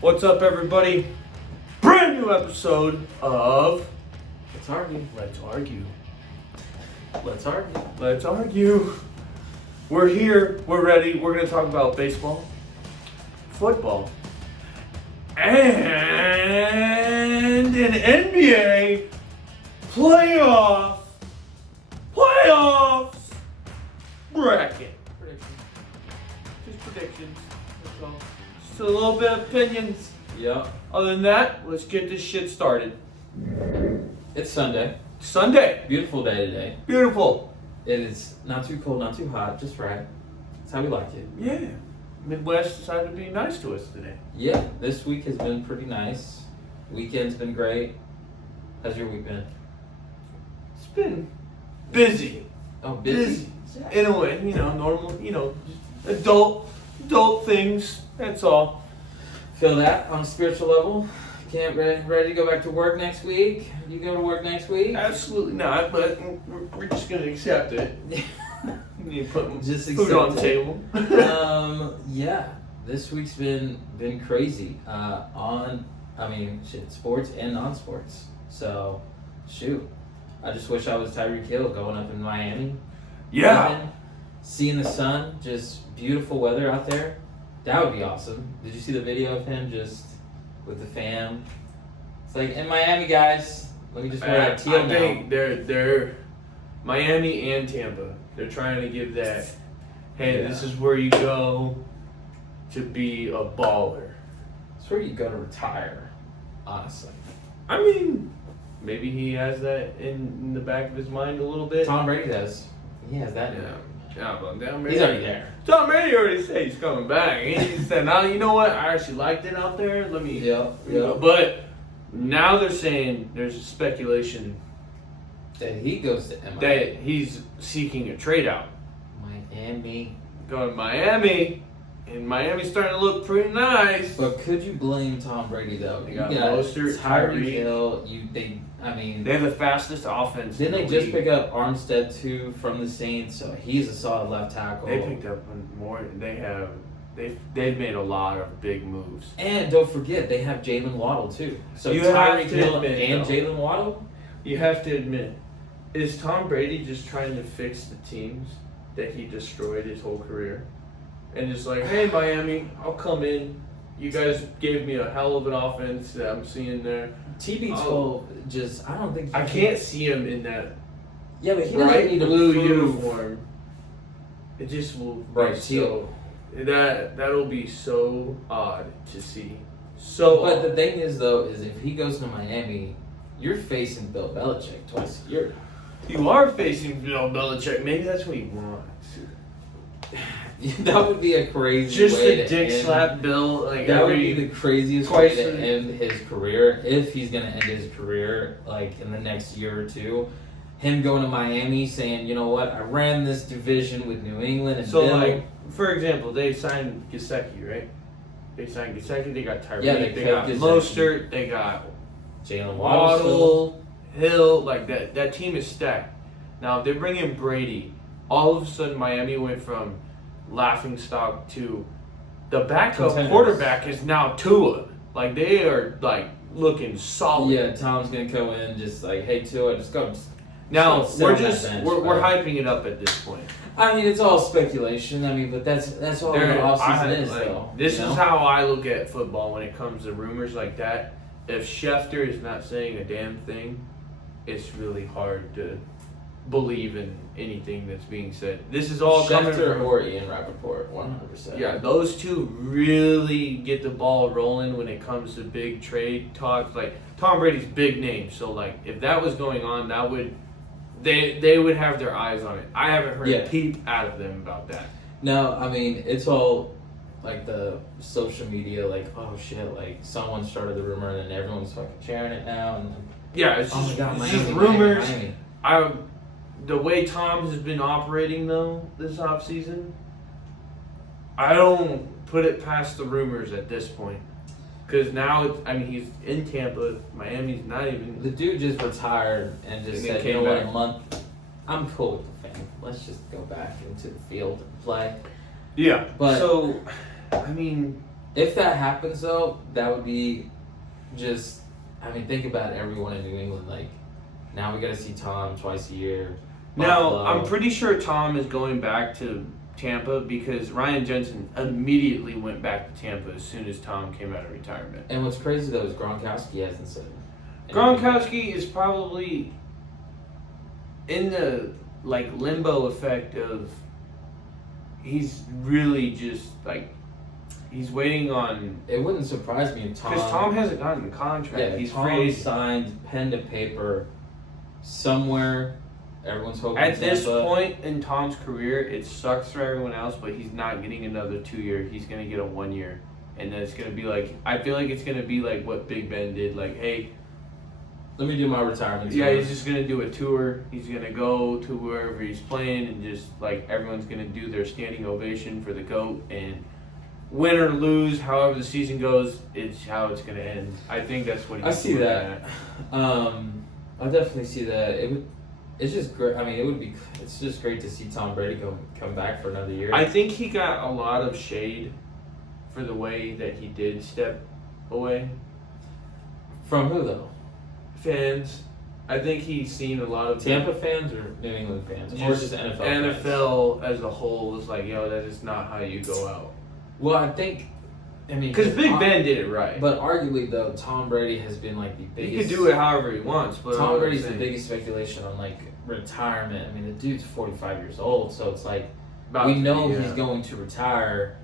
What's up, everybody? Brand new episode of Let's argue. Let's Argue. Let's argue. Let's Argue. We're here. We're ready. We're going to talk about baseball, football, and an NBA playoffs bracket. Just predictions. That's all. Just a little bit of opinions. Yep. Other than that, let's get this shit started. It's Sunday. Sunday. Beautiful day today. Beautiful. It is not too cold, not too hot, just right. That's how we like it. Yeah. Midwest decided to be nice to us today. Yeah, this week has been pretty nice. Weekend's been great. How's your week been? It's been busy. Oh, busy. In a way, normal, just adult things. That's all. Feel that on a spiritual level? Can't ready to go back to work next week? You go to work next week? Absolutely not, but we're just going to accept it. You put Just food on the table. Yeah, this week's been crazy. Sports and non-sports. So, shoot. I just wish I was Tyreek Hill going up in Miami. Yeah. Seeing the sun, just beautiful weather out there. That would be awesome. Did you see the video of him just with the fam? It's like, in Miami, guys. Let me just wear that teal I now. think they're Miami and Tampa. They're trying to give that, hey, This is where you go to be a baller. It's where you go to retire, honestly. I mean, maybe he has that in the back of his mind a little bit. Tom Brady does. He has that. Yeah, but He's already there. Tom Brady already said he's coming back. He said, "Now you know what? I actually liked it out there. Let me." Yeah. But now they're saying there's a speculation That he goes to MLB. that he's seeking a trade out. Miami. Going to Miami, and Miami's starting to look pretty nice. But could you blame Tom Brady though? They You got got Mostert, Tyreek Tyreek. Hill. They have the fastest offense. Didn't in they the just league. pick up Armstead too from the Saints? So he's a solid left tackle. They picked up more. They've made a lot of big moves. And don't forget, they have Jalen Waddle too. So You have Tyreek to Hill admit, and though. Jalen Waddle. You have to admit, is Tom Brady just trying to fix the teams that he destroyed his whole career? And just like, hey, Miami, I'll come in. You guys gave me a hell of an offense that I'm seeing there. TB12 I don't think. I can't see him in that Yeah, but he bright doesn't need blue to prove. uniform. It just will Bright be teal. That'll be so odd to see. So But odd. the thing is, though, is if he goes to Miami, you're facing Bill Belichick twice a year. You are facing Bill Belichick. Maybe that's what he wants. That would be a crazy Just way a to dick end. slap Bill. Like That would every be the craziest twice way to a- end his career, if he's going to end his career, like, in the next year or two. Him going to Miami saying, you know what, I ran this division with New England and So, Bill. like, for example, they signed Gesicki, right? They signed Gesicki. They got Tyreek. Yeah, they they got got Gesicki. Mostert. They got Jalen Waddle. Waddle, Hill. Like that team is stacked. Now if they bring in Brady, all of a sudden Miami went from laughingstock to the backup Contenders. quarterback is now Tua. Like they are like looking solid. Yeah, Tom's going to go in just like, hey, Tua, just go. Now sit we're on that just bench, we're bro. hyping it up at this point. I mean, it's all speculation. I mean, but that's all the offseason is, though. This you know? is how I look at football when it comes to rumors like that. If Schefter is not saying a damn thing, it's really hard to believe in anything that's being said. This is all coming Schefter from or Ian Rappaport, 100%. yeah. Those two really get the ball rolling when it comes to big trade talks. Like Tom Brady's big name, so like if that was going on, that would. They would have their eyes on it. I haven't heard a peep out of them about that. No, I mean, it's all like the social media, like, oh shit, like someone started the rumor and then everyone's fucking sharing it now. And Yeah, it's oh just, my God, it's Miami, just rumors. Miami. The way Tom has been operating though this offseason, I don't put it past the rumors at this point. Because now, he's in Tampa. Miami's not even. The dude just retired and just And then said, you came know what, back. a month, I'm cool with the fame. Let's just go back into the field and play. Yeah. But- So, If that happens, though, that would be just. I mean, think about everyone in New England. Like, now we got to see Tom twice a year. Now, Buffalo. I'm pretty sure Tom is going back to Tampa because Ryan Jensen immediately went back to Tampa as soon as Tom came out of retirement. And what's crazy though is Gronkowski hasn't said anything. Gronkowski is probably in the like limbo effect of he's really just like he's waiting on It wouldn't surprise me if Tom. because Tom hasn't gotten the contract. Yeah, He's Tom free. signed pen to paper somewhere. Everyone's hoping. At this Tampa. point in Tom's career, it sucks for everyone else, but he's not getting another 2 year. He's gonna get a 1 year, and then it's gonna be like I feel like it's gonna be like what Big Ben did. Like, hey, let me do my retirement. yeah, tour. he's just gonna do a tour. He's gonna go to wherever he's playing, and just like everyone's gonna do their standing ovation for the GOAT, and win or lose, however the season goes, it's how it's gonna end. I think that's what he's I see looking that. at. I definitely see that. It would. It's just great. I mean, it would be. It's just great to see Tom Brady come back for another year. I think he got a lot of shade for the way that he did step away. From who though? Fans, I think he's seen a lot of Tampa fans or New England fans, or just NFL fans? NFL as a whole was like, yo, that is not how you go out. Well, I think. I mean, Because Big Ben did it right. But arguably, though, Tom Brady has been like the He biggest. could do it however he wants. But Tom Brady's the saying, biggest speculation on like retirement. I mean, the dude's 45 years old, so it's like about we to know be, he's going to retire.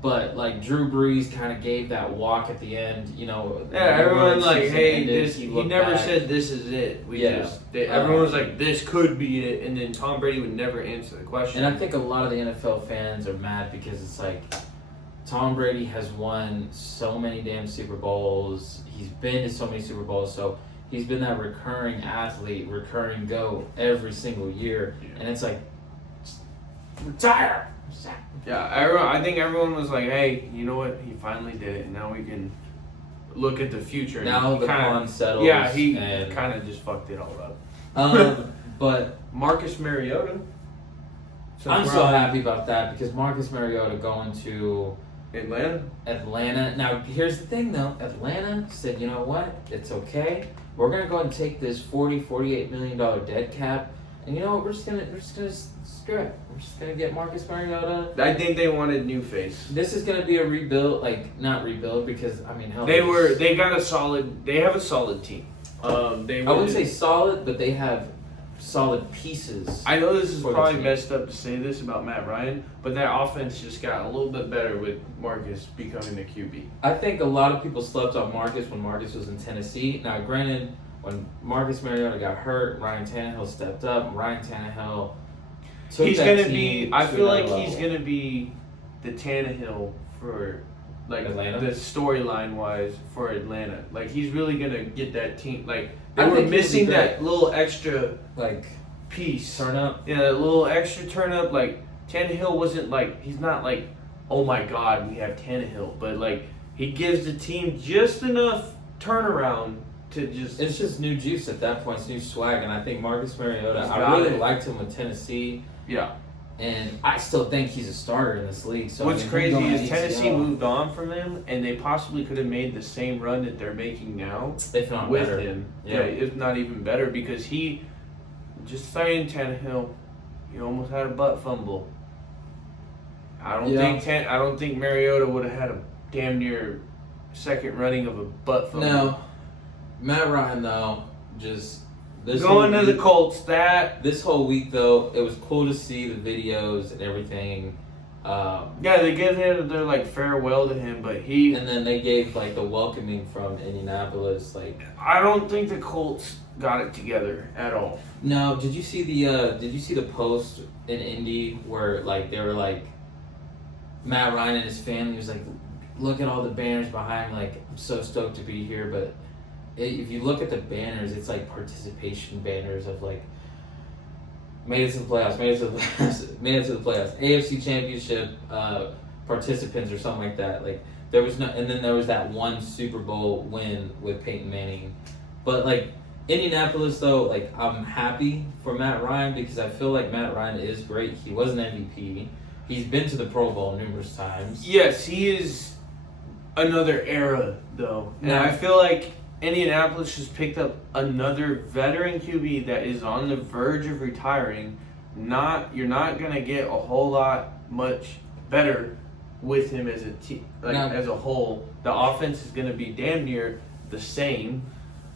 But like Drew Brees kind of gave that walk at the end, you know. Yeah, everyone like, season hey, ended, this. He looked never back. said this is it. Yeah. Everyone was like, this could be it, and then Tom Brady would never answer the question. And I think a lot of the NFL fans are mad because it's like Tom Brady has won so many damn Super Bowls. He's been to so many Super Bowls, so he's been that recurring athlete, recurring GOAT every single year. Yeah. And it's like, retire! Yeah, I think everyone was like, hey, you know what? He finally did it, and now we can look at the future. Now And the kinda, pond settles. Yeah, he and, kind of just fucked it all up. but Marcus Mariota. I'm so happy about that because Marcus Mariota going to Atlanta. Now, here's the thing though. Atlanta said, you know what? It's okay. We're going to go and take this $48 million dead cap. And you know what? We're just gonna screw it. We're just going to get Marcus Mariota. I think they wanted new face. This is going to be a rebuild, like not rebuild because, I mean, hell. They have a solid team. I wouldn't say solid, but they have solid pieces. I know this is for the probably team. messed up to say this about Matt Ryan, but that offense just got a little bit better with Marcus becoming the QB. I think a lot of people slept on Marcus when Marcus was in Tennessee. Now, granted, when Marcus Mariota got hurt, Ryan Tannehill stepped up. Ryan Tannehill took He's that gonna team be. I to feel like another he's level. gonna be the Tannehill for like Atlanta? the storyline wise for Atlanta. Like he's really gonna get that team. Like they I were think he'll missing be that little extra like piece. turn up. Yeah, that little extra turn up. Like Tannehill wasn't like he's not like, oh my God, we have Tannehill, but like he gives the team just enough turnaround to just. It's just new juice at that point. It's new swag, and I think Marcus Mariota. He's I got really it. liked him with Tennessee, Yeah. and I still think he's a starter in this league. So What's I mean, crazy him going is to Tennessee ACL, moved on from him, and they possibly could have made the same run that they're making now if not with better. him. Yeah. If not even better, because he, just saying Tannehill, he almost had a butt fumble. I don't think Mariota would have had a damn near second running of a butt fumble. No, Matt Ryan though, just this Going whole to the week- Colts, that This whole week though, it was cool to see the videos and everything. yeah, they give him their like farewell to him, but he. And then they gave like the welcoming from Indianapolis. Like, I don't think the Colts got it together at all. no, did you see the post in Indy where like they were like Matt Ryan and his family was like, look at all the banners behind. Like, I'm so stoked to be here, but if you look at the banners, it's like participation banners of like made it to the playoffs, made it to the playoffs, made it to the playoffs, AFC Championship participants or something like that. Like there was no, and then there was that one Super Bowl win with Peyton Manning, but like Indianapolis though, like I'm happy for Matt Ryan because I feel like Matt Ryan is great. He was an MVP. He's been to the Pro Bowl numerous times. Yes, he is another era, though. And No. I feel like Indianapolis just picked up another veteran QB that is on the verge of retiring. You're not going to get a whole lot much better with him as a team, as a whole. The offense is going to be damn near the same.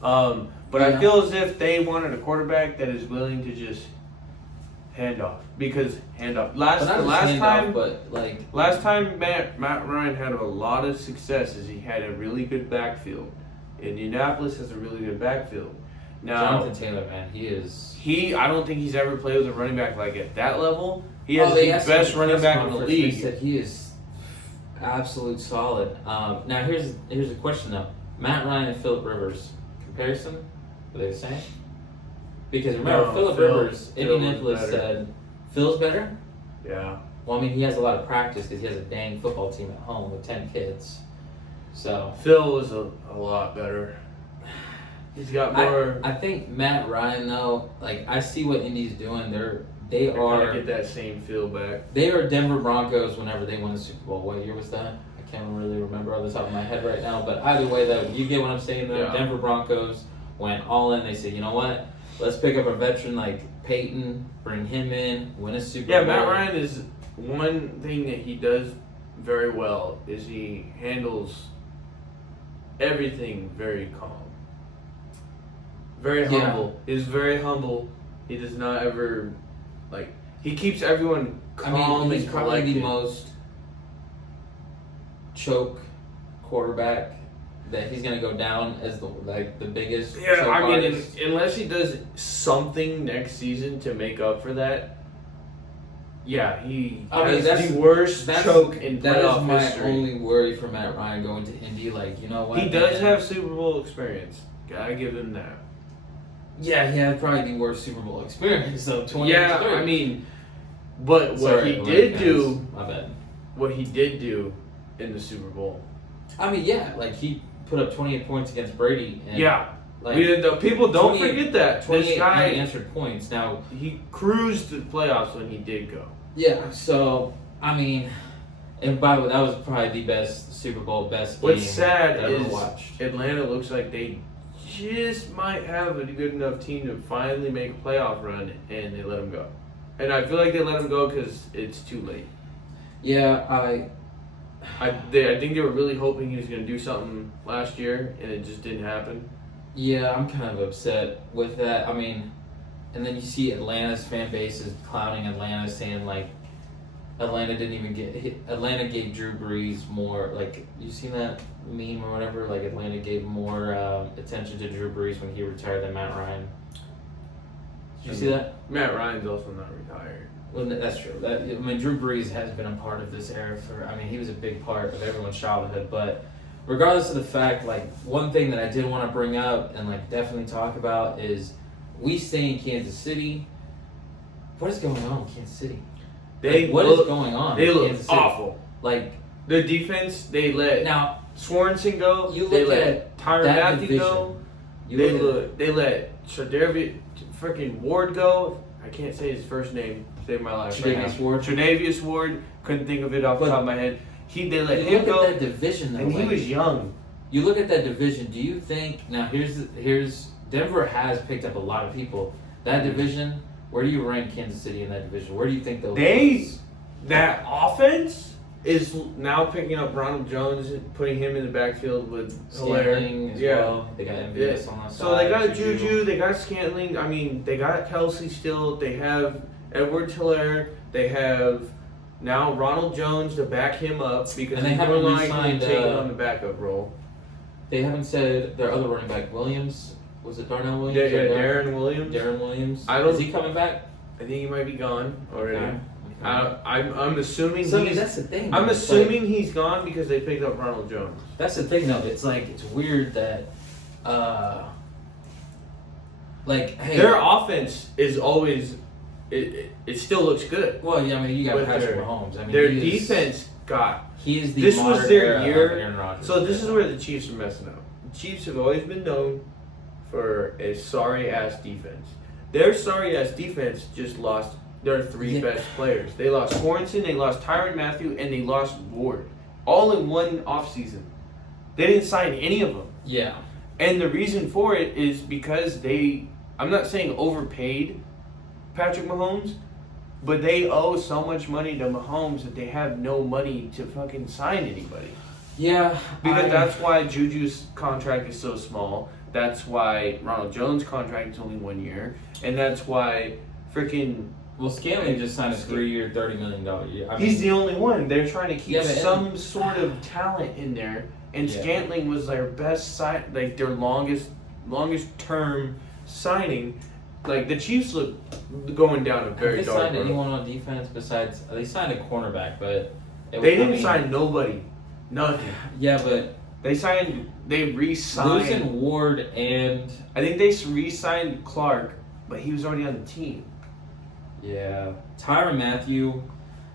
But I feel as if they wanted a quarterback that is willing to just hand off. Last time Matt Ryan had a lot of success is he had a really good backfield. Indianapolis has a really good backfield. Now, Jonathan Taylor, man, I don't think he's ever played with a running back like at that level. He has they the asked him best at the running press back in the conference, and league. He said he is absolute solid. Now here's a question though: Matt Ryan and Phillip Rivers comparison? Are they the same? Because remember, No, Phillip Rivers, Phil was Indianapolis better. said, Phil's better. Yeah. Well, I mean, he has a lot of practice because he has a dang football team at home with 10 kids. So Phil was a lot better. He's got more. I think Matt Ryan though, like I see what Indy's doing. They They're are gonna get that same feel back. They are Denver Broncos whenever they won the Super Bowl. What year was that? I can't really remember off the top of my head right now. But either way, though, you get what I'm saying. Though, Yeah. Denver Broncos went all in. They said, you know what? Let's pick up a veteran like Peyton, bring him in, win a Super Bowl. Yeah, Matt Ryan is one thing that he does very well is he handles everything very calm. Very humble. He's very humble. He does not ever he keeps everyone calm he's and probably the collected. most choke quarterback that he's gonna go down as the biggest. Yeah, choke I mean, artist. unless he does something next season to make up for that, yeah, he has the worst choke in That is playoff my history. only worry for Matt Ryan going to Indy. Like, you know what? He does man? have Super Bowl experience. Gotta give him that. Yeah, he had probably the worst Super Bowl experience. So 20. Yeah, I mean, but Sorry, what he did do in the Super Bowl. I mean, yeah, like he put up 28 points against Brady. And Yeah, like people don't 28 forget that 28 this guy unanswered points. Now he cruised the playoffs when he did go. yeah, so I mean, and by the way, that was probably the best Super Bowl, best game What's sad that I ever is watched. Atlanta looks like they just might have a good enough team to finally make a playoff run, and they let him go. And I feel like they let him go because it's too late. Yeah, I think they were really hoping he was going to do something last year, and it just didn't happen. Yeah, I'm kind of upset with that. I mean, and then you see Atlanta's fan base is clowning Atlanta, saying like Atlanta gave Drew Brees more, like, you seen that meme or whatever? Like Atlanta gave more attention to Drew Brees when he retired than Matt Ryan. Did you see that? Matt Ryan's also not retired. Well, that's true. Drew Brees has been a part of this era he was a big part of everyone's childhood. But regardless of the fact, like, one thing that I did want to bring up and like definitely talk about is we stay in Kansas City. What is going on in Kansas City? What is going on? They in look Kansas City? awful. Like The defense, they let now, Swanson go. You They look let at Tyrann that Matthew division. go. you They look at- let Tre'Davious freaking Ward go. I can't say his first name. Save my life. right Tre'Davious now. Ward. Tre'Davious Ward. Couldn't think of it off the But top of my head. They let you him look go, at that division though. and he like, was young. You look at that division. Do you think now? Here's Denver has picked up a lot of people. That division. Where do you rank Kansas City in that division? Where do you think they'll? That offense is now picking up Ronald Jones and putting him in the backfield with Scantling Hilaire. as Yeah. well. They got MVS on that side. So they got Juju, they got Scantling. I mean, they got Kelsey still. They have Edward Hilaire. They have now Ronald Jones to back him up because And they he's haven't more likely re-signed, taking on the backup role. They haven't said their other running back Williams. Was it Darnell Williams? Yeah, or Darren Williams. Darren Williams. I don't- Is he coming back? I think he might be gone already. Okay. I'm assuming So he's. that's the thing. I'm It's assuming he's gone because they picked up Ronald Jones. that's the thing, though. It's like it's weird that, like, hey, Their offense is always. It still looks good. well, yeah, I mean, you got But Patrick their- Mahomes. I mean, Their he is- defense got. He is the This was modern their era of year. Aaron Rodgers. So this is where the Chiefs are messing up. The Chiefs have always been known for a sorry ass defense. Their sorry ass defense just lost their three Yeah. best players. They lost Sorensen, they lost Tyrann Mathieu, and they lost Ward. All in one offseason. They didn't sign any of them. Yeah. And the reason for it is because I'm not saying overpaid Patrick Mahomes, but they owe so much money to Mahomes that they have no money to fucking sign anybody. Yeah. Because that's why Juju's contract is so small. That's why Ronald Jones' contract is only 1 year. And that's why freaking... Well, Scantling just signed a 3-year, $30 million year. He's the only one. They're trying to keep Yeah, some sort of talent in there. And Yeah. Scantling was their best their longest term signing. Like, the Chiefs look going down a very Have they dark signed road. anyone on defense besides... They signed a cornerback, but... They didn't sign nobody. Nothing. Yeah, but... They re-signed... Losing Ward and... I think they re-signed Clark, but he was already on the team. Yeah. Tyrann Mathieu,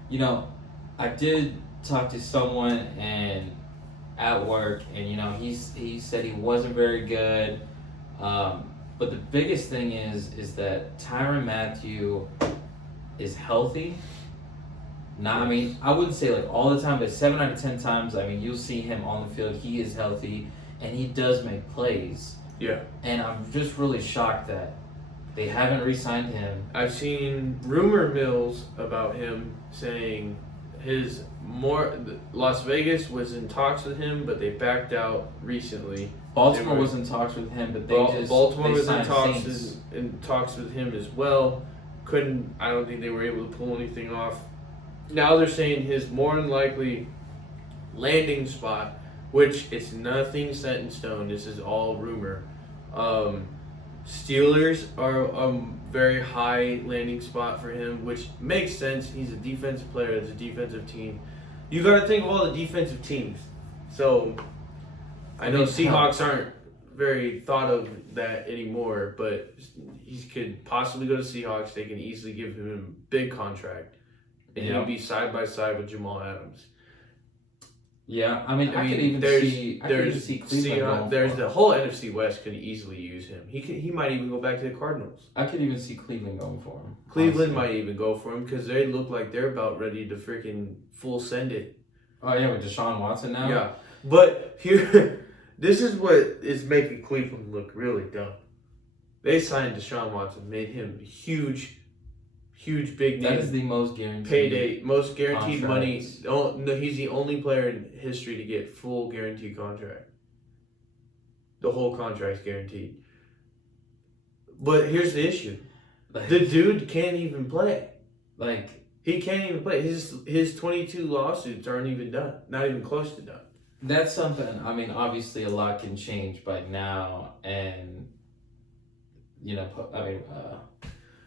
you know, I did talk to someone and at work, and, you know, he said he wasn't very good. But the biggest thing is that Tyrann Mathieu is healthy. Not, I mean, I wouldn't say like all the time, but 7 out of 10 times, I mean, you'll see him on the field. He is healthy, and he does make plays. Yeah. And I'm just really shocked that they haven't re-signed him. I've seen rumor mills about him saying Las Vegas was in talks with him, but they backed out recently. Baltimore was in talks with him, but Baltimore was in Saints. talks with him as well. I don't think they were able to pull anything off. Now they're saying his more than likely landing spot, which it's nothing set in stone. This is all rumor. Steelers are a very high landing spot for him, which makes sense. He's a defensive player. It's a defensive team. You got to think of all the defensive teams. So I know Seahawks aren't very thought of that anymore, but he could possibly go to Seahawks. They can easily give him a big contract. And he'll be side by side with Jamal Adams. Yeah, I mean, I could even see Cleveland. There's the whole NFC West could easily use him. He might even go back to the Cardinals. I could even see Cleveland going for him. Cleveland might even go for him because they look like they're about ready to freaking full send it. Oh yeah, with Deshaun Watson now. Yeah, but here, this is what is making Cleveland look really dumb. They signed Deshaun Watson, made him huge big name. That is the most guaranteed payday, most guaranteed money. contracts. Oh, no, he's the only player in history to get full guaranteed contract. The whole contract's guaranteed. But here's the issue: the dude can't even play. Like he can't even play. His 22 lawsuits aren't even done. Not even close to done. that's something. I mean, obviously, a lot can change by now, and you know,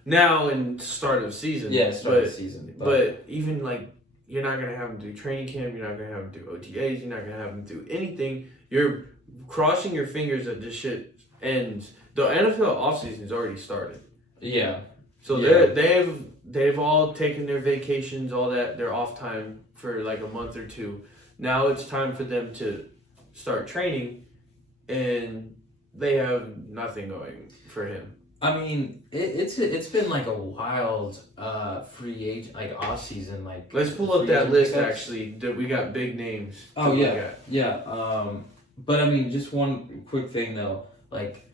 Now in start of season. Yeah, start of season. But even like you're not gonna have him do training camp. You're not gonna have him do OTAs. You're not gonna have him do anything. You're crossing your fingers that this shit ends. The NFL offseason has already started. Yeah. So they've all taken their vacations, all that, their off time for like a month or two. Now it's time for them to start training, and they have nothing going for him. I mean, it's been like a wild free agent off season Let's pull up that list pickups. actually. That we got big names. Oh yeah. But I mean, just one quick thing though. Like,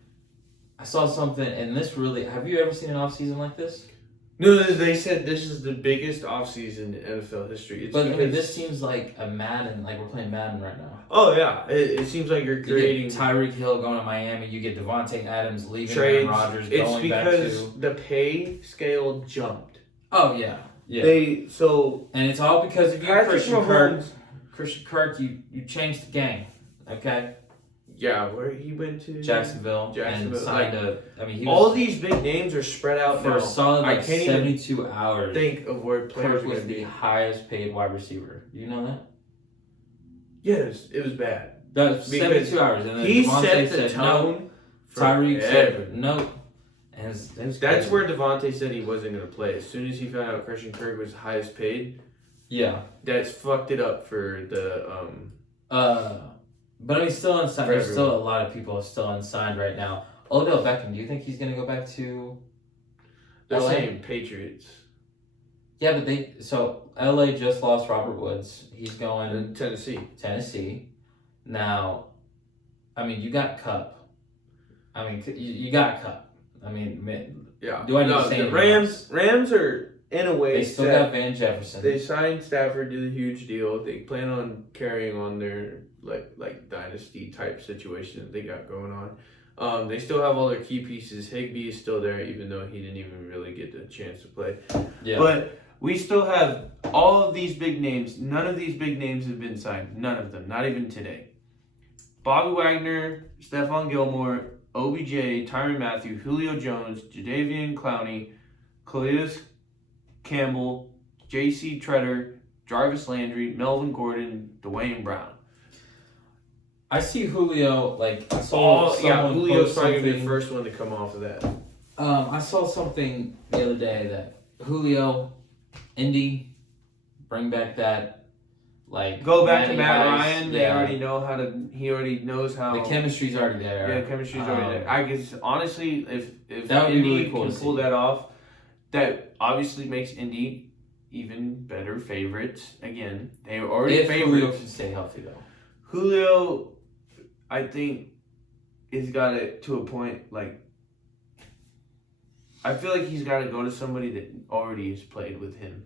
I saw something, and this really. Have you ever seen an off season like this? No, they said this is the biggest offseason in NFL history. But I mean, this seems like a Madden. Like we're playing Madden right now. Oh yeah, it seems like you're creating You get Tyreek Hill going to Miami. You get Devontae Adams leaving trades. Aaron Rodgers It's going back because to. the pay scale jumped. Oh yeah. And it's all because of you, Christian Kirk. Christian Kirk, you changed the game. Okay. Yeah, where he went to Jacksonville. And signed all these big names are spread out for now. a solid I can't 72 hours. Think of where players Kirk was the highest paid wide receiver. You know that? Yes, it was bad. That's 72 hours, and then He Devontae set the said tone. no. Tyreek said no. And that's where Devontae said he wasn't going to play. As soon as he found out Christian Kirk was highest paid, yeah, that's fucked it up for the But I mean, still unsigned. There's still a lot of people still unsigned right now. Odell Beckham, do you think he's going to go back to They're LA? saying Patriots. Yeah, but so LA just lost Robert Woods. He's going In Tennessee. Now, I mean, you got Cup. I mean, you got Cup. I mean, Yeah. do I need to say the anything else? Rams are in a way. They still got Van Jefferson. They signed Stafford to the huge deal. They plan on carrying on their like dynasty type situation that they got going on. They still have all their key pieces. Higbee is still there, even though he didn't even really get the chance to play. Yeah. But we still have all of these big names. None of these big names have been signed. None of them. Not even today. Bobby Wagner, Stephon Gilmore, OBJ, Tyrann Mathieu, Julio Jones, Jadeveon Clowney, Calais Campbell, J.C. Treader, Jarvis Landry, Melvin Gordon, Dwayne Brown. I see Julio, like, I saw Julio's probably going to be the first one to come off of that. I saw something the other day that Julio, Indy, bring back that, like... Go back to Matty Matt Ice. Ryan. They already know how to... He already knows how... The chemistry's already there. Yeah, chemistry's already there. I guess, honestly, if that would be Indy really cool can to pull see. that off, that obviously makes Indy even better favorites. Again, they were already If favorites. Julio can stay healthy, though. Julio, I think, has got it to a point, like... I feel like he's got to go to somebody that already has played with him.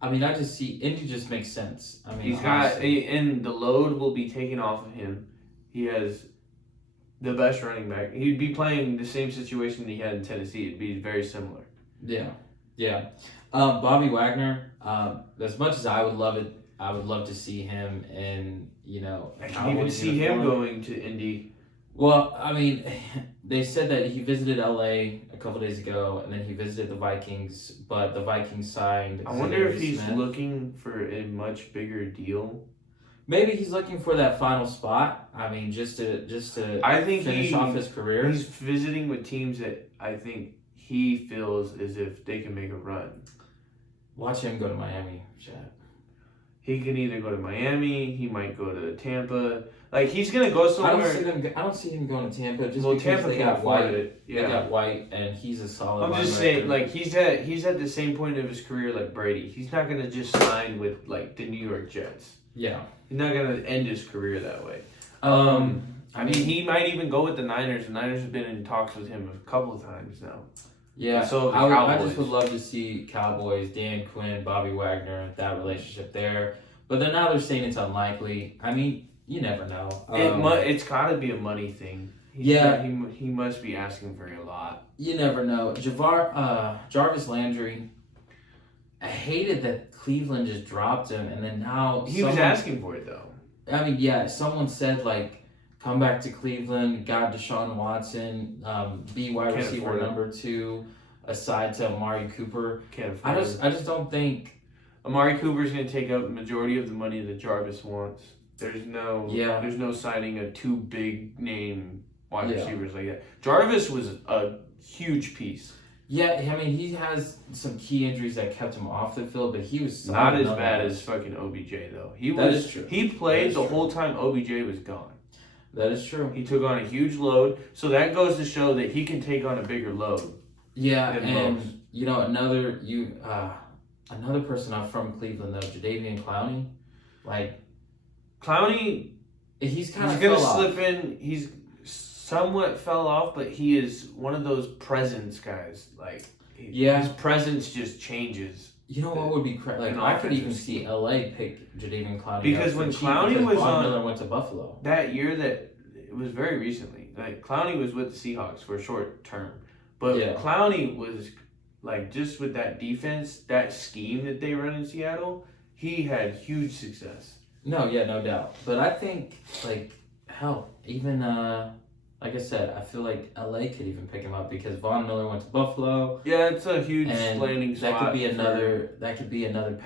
I mean, I just see Indy just makes sense. I mean, And the load will be taken off of him. He has the best running back. He'd be playing the same situation that he had in Tennessee. It'd be very similar. Yeah. Bobby Wagner. As much as I would love it, I would love to see him in, I can even see him going to Indy. Well, I mean, they said that he visited LA a couple days ago, and then he visited the Vikings, but the Vikings signed. I wonder if he's looking for a much bigger deal. Maybe he's looking for that final spot. I mean, just to finish off his career. He's visiting with teams that I think he feels as if they can make a run. Watch him go to Miami, Chad. He can either go to Miami, he might go to Tampa. Like, he's going to go somewhere. I don't see him going to Tampa just well, because Tampa they can got afford White. it. Yeah. They got White, and he's a solid I'm just linebacker. saying, like, he's at the same point of his career like Brady. He's not going to just sign with, like, the New York Jets. Yeah. He's not going to end his career that way. I mean, he might even go with the Niners. The Niners have been in talks with him a couple of times now. Yeah, so I just would love to see Cowboys, Dan Quinn, Bobby Wagner, that relationship there. But then now they're saying it's unlikely. I mean, you never know. It's got to be a money thing. He must be asking for a lot. You never know. Jarvis Landry, I hated that Cleveland just dropped him, and then now... He was asking for it, though. I mean, yeah, someone said, like, come back to Cleveland, got Deshaun Watson, be wide receiver number 2, aside to Amari Cooper. I just don't think... Amari Cooper's going to take up the majority of the money that Jarvis wants. There's no signing of 2 big name wide receivers like that. Jarvis was a huge piece. Yeah, I mean, he has some key injuries that kept him off the field, but he was not as bad as fucking OBJ though. That is true. He played the whole time OBJ was gone. That is true. He took on a huge load, so that goes to show that he can take on a bigger load. Yeah, and another person out from Cleveland though, Jadeveon Clowney, Clowney, he's gonna slip in. He's somewhat fell off, but he is one of those presence guys. His presence just changes. You know what would be I could even see LA pick Jadeveon Clowney because when Clowney was Von Miller went to Buffalo that year, that it was very recently. Like Clowney was with the Seahawks for a short term, but Clowney was just with that defense, that scheme that they run in Seattle, he had huge success. No doubt. But I think even like I said, I feel like LA could even pick him up because Von Miller went to Buffalo. Yeah, it's a huge landing spot. That could be another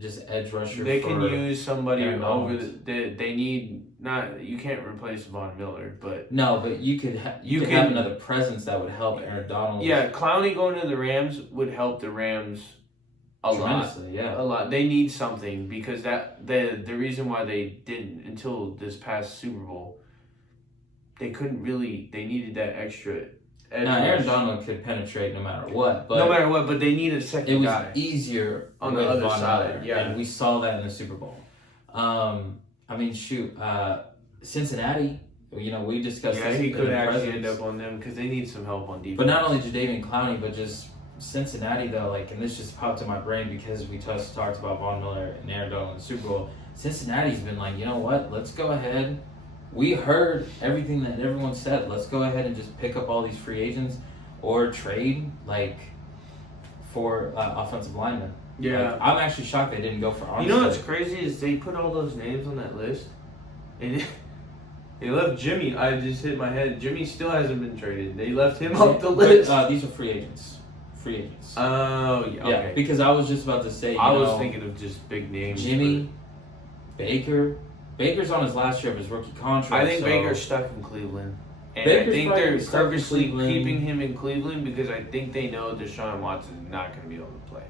just edge rusher. They can use somebody over they need not. You can't replace Von Miller, but you could have another presence that would help Aaron Donald. Yeah, Clowney going to the Rams would help the Rams a lot. Yeah, a lot. They need something because the reason why they didn't until this past Super Bowl. They couldn't really. They needed that extra edge Now, Aaron rush. Donald could penetrate no matter what, but No matter what, but they need a second it was guy. easier On with the other Von side, Miller, yeah. and we saw that in the Super Bowl. I mean, shoot, Cincinnati. You know, we discussed. Yeah, this he in could the actually presence. end up on them because they need some help on defense. But not only Jadeveon Clowney, but just Cincinnati though. Like, and this just popped in my brain because we just talked about Von Miller and Aaron Donald in the Super Bowl. Cincinnati's been like, you know what? Let's go ahead. We heard everything that everyone said. Let's go ahead and just pick up all these free agents or trade for offensive linemen. Yeah. Like, I'm actually shocked they didn't go for Armstead. You know what's crazy is they put all those names on that list, and they left Jimmy. I just hit my head. Jimmy still hasn't been traded. They left him off the list. These are free agents. Free agents. Oh, yeah. Yeah, Okay. because I was just about to say, I was thinking of just big names. Jimmy, Baker. Baker's on his last year of his rookie contract. I think so Baker's stuck in Cleveland. And Baker's I think probably they're stuck in purposely Cleveland. keeping him in Cleveland because I think they know Deshaun Watson is not going to be able to play.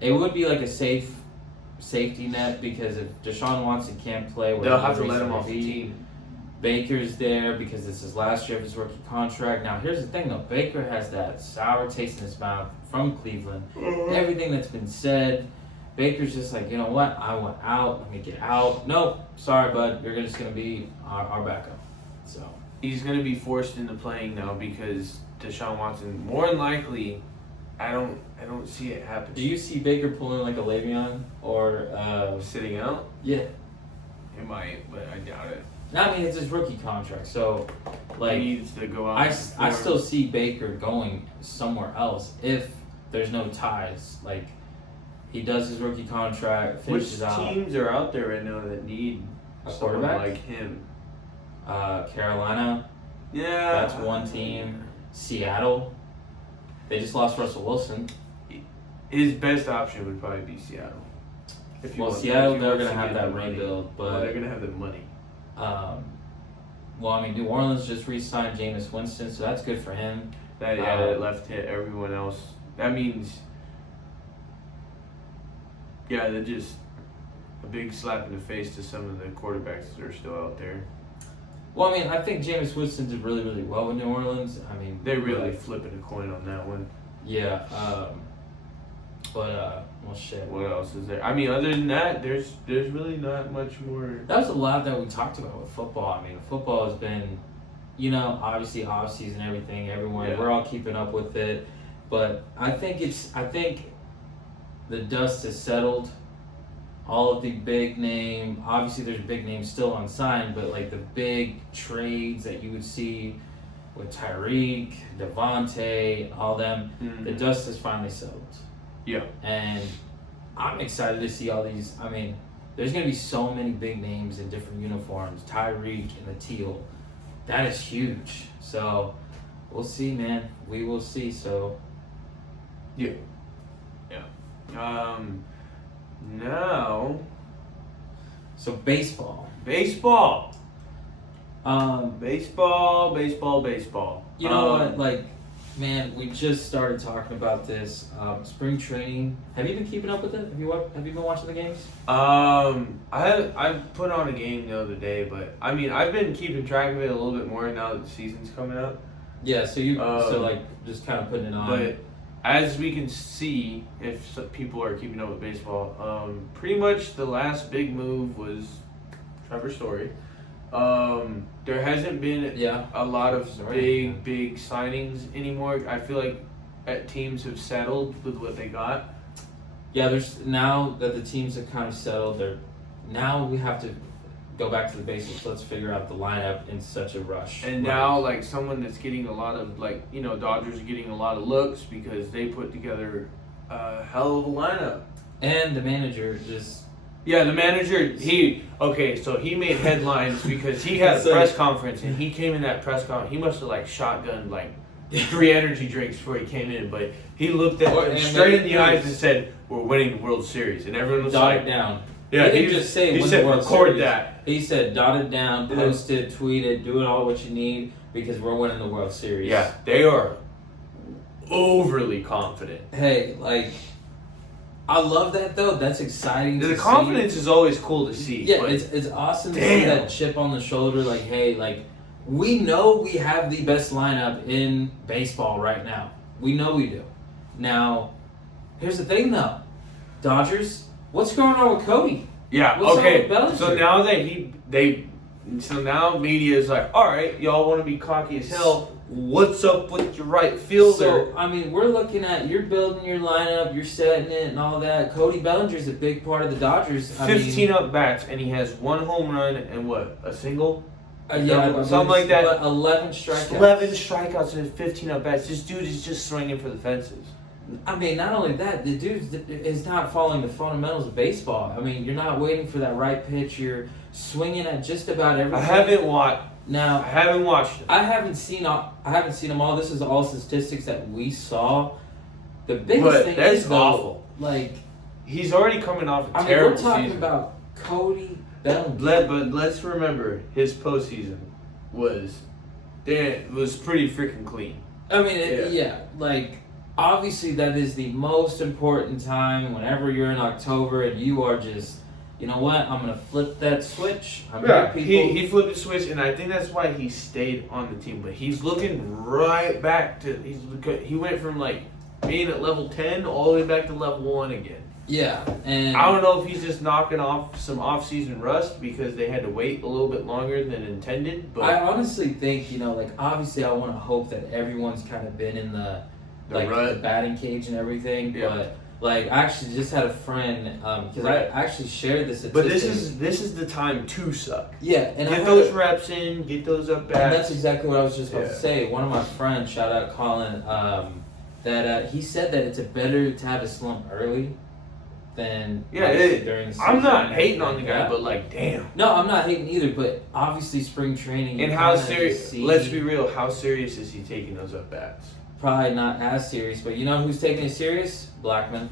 It would be like a safety net because if Deshaun Watson can't play, They'll have to let him off the RB, team. Baker's there because this is last year of his rookie contract. Now, here's the thing though. Baker has that sour taste in his mouth from Cleveland. Everything that's been said, Baker's just like, you know what? I want out. Let me get out. Nope. Sorry, bud. You're just going to be our backup. So He's going to be forced into playing now because Deshaun Watson, more than likely, I don't see it happen. do you see Baker pulling like a Le'Veon or Sitting out? yeah? It might, but I doubt it. No, I mean it's his rookie contract, so He like needs to go out. I and perform. still see Baker going somewhere else if there's no ties. Like he does his rookie contract, Which finishes out. teams are out there right now that need A someone quarterback? like him? Carolina, Yeah, that's one team. Seattle, they just lost Russell Wilson. His best option would probably be Seattle. If Well, want- Seattle, if he they're wants gonna to have get that the money. rebuild, Well, but they're gonna have the money. well, I mean New Orleans just re-signed Jameis Winston, so that's good for him. That left hit everyone else. That means, yeah, they're just a big slap in the face to some of the quarterbacks that are still out there. Well, I mean, I think Jameis Winston did really, really well with New Orleans. I mean, They're really but- flipping a coin on that one. yeah. Well, shit. What else is there? I mean, other than that, there's really not much more. That was a lot that we talked about with football. I mean, football has been, you know, obviously off season, everything, everywhere. Yeah. We're all keeping up with it, but I think the dust has settled. All of the big name, obviously there's big names still unsigned, but like the big trades that you would see with Tyreek, Devontae, all them, the dust has finally settled. Yeah. And I'm excited to see all these. I mean, there's going to be so many big names in different uniforms. Tyreek in the teal. That is huge. So, we'll see, man. We will see. So, Yeah. Now, so baseball. baseball. Um, Baseball. you know what? Like, man, we just started talking about this. Spring training. Have you been keeping up with it? Have you been watching the games? I put on a game the other day, but I mean, I've been keeping track of it a little bit more now that the season's coming up. Yeah. So like just kind of putting it on. But as we can see, if people are keeping up with baseball, pretty much the last big move was Trevor Story. There hasn't been yeah. a lot of Sorry. big signings anymore. I feel like teams have settled with what they got. Yeah, there's now that the teams have kind of settled. Now we have to go back to the basics. Let's figure out the lineup in such a rush. And now, like, someone that's getting a lot of, like, you know, Dodgers are getting a lot of looks because they put together a hell of a lineup. And the manager just Yeah, the manager, so he made headlines because he had a So- press conference and he came in that press conference. He must have, like, shotgunned, like, 3 energy drinks before he came in, but he looked at them and straight in maybe the eyes and said, "We're winning the World Series." And everyone was dot like, it down. yeah, he didn't just say he win said, the World record Series. that. He said dot it down, Yeah. post it, tweet it, do it all what you need because we're winning the World Series. Yeah, they are overly confident. Hey, like, I love that though. That's exciting. The to confidence is always cool to see. See. Yeah, but it's awesome to see damn. that chip on the shoulder. Like, hey, like we know we have the best lineup in baseball right now. We know we do. Now, here's the thing though. Dodgers, what's going on with Cody? Yeah, What's okay. up with Bellinger? So now that so now media is like, all right, y'all want to be cocky as hell. What's up with your right fielder? So, I mean, we're looking at, you're building your lineup, you're setting it and all that. Cody Bellinger's a big part of the Dodgers. 15 up bats, and he has 1 home run and what, a single? Yeah, something like that. 11 strikeouts. 11 strikeouts and 15 up bats. This dude is just swinging for the fences. I mean, not only that, the dude is not following the fundamentals of baseball. I mean, you're not waiting for that right pitch. You're swinging at just about everything. I haven't watched it. I haven't seen them all. This is all statistics that we saw. The biggest thing that's is though, awful. like, he's already coming off a I mean, terrible we're talking season. about Cody Bellinger. But let's remember his postseason was pretty freaking clean. I mean, like, obviously that is the most important time whenever you're in October and you are just, you know what, I'm going to flip that switch. He flipped the switch, and I think that's why he stayed on the team. But he's looking right back to, he went from like being at level 10 all the way back to level 1 again. Yeah, and I don't know if he's just knocking off some off-season rust because they had to wait a little bit longer than intended. But I honestly think, like, obviously I want to hope that everyone's kind of been in the batting cage and everything. Yeah. But, like, I actually just had a friend, because I actually shared this statistic. But this is the time to suck. Yeah, and get those reps in, get those up bats. And that's exactly what I was just about to say. One of my friends, shout out Colin, that he said that it's better to have a slump early than during the season. I'm not hating on the guy, but like, damn. No, I'm not hating either, but obviously spring training. And how serious? Let's be real. How serious is he taking those up bats? Probably not as serious, but you know who's taking it serious? Blackman.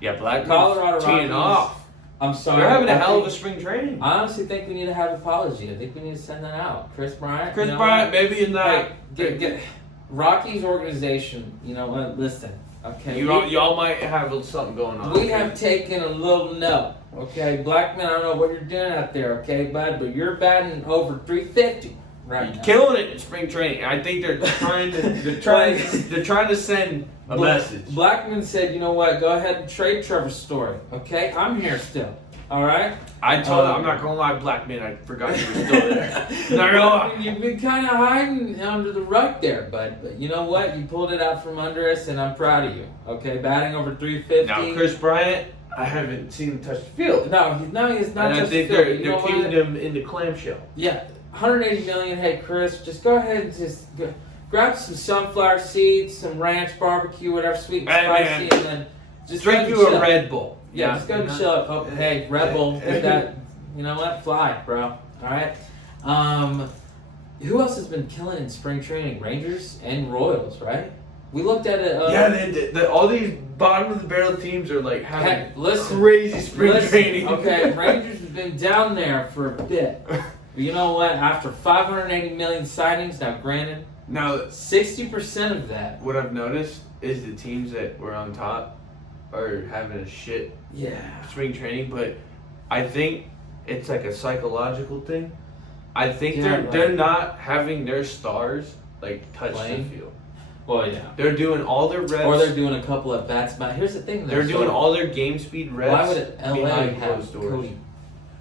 Yeah, Blackman. Colorado teeing Rockies. off. I'm sorry. They're having a hell of a spring training. I honestly think we need to have an apology. I think we need to send that out. Chris Bryant. Bryant, maybe in that. Get Rockies organization. You know what? Listen. Okay. Y'all might have something going on. We have taken a little note. Okay, Blackman, I don't know what you're doing out there, okay, bud, but you're batting over 350 right now. Killing it in spring training. I think they're trying to send a message. Blackman said, you know what? Go ahead and trade Trevor Story. Okay, I'm here still. All right. I told him I'm not gonna lie, Blackman. I forgot you were still there. Not gonna lie. You've been kind of hiding under the rug there, bud. But you know what? You pulled it out from under us, and I'm proud of you. Okay, batting over 350. Now, Chris Bryant, I haven't seen him touch the field. No, he's not. And I think they're keeping him in the clamshell. Yeah, 180 million. Hey, Chris, just go ahead and just grab some sunflower seeds, some ranch barbecue, whatever, sweet and spicy, and then just drink you a Red Bull. Yeah, just go and chill out. Oh, hey, Red Bull, get that. You know what? Fly, bro. All right. Who else has been killing in spring training? Rangers and Royals, right? We looked at it. All these bottom of the barrel teams are like having crazy spring training. Okay, Rangers have been down there for a bit. But you know what? After 580 million signings, now granted, 60% of that. What I've noticed is the teams that were on top are having a shit spring training, but I think it's like a psychological thing. I think they're not having their stars like touch the field. Well, yeah. They're doing all their reps. Or they're doing a couple of bats. But here's the thing. They're doing all their game speed reps. Why would LA have closed doors? Cody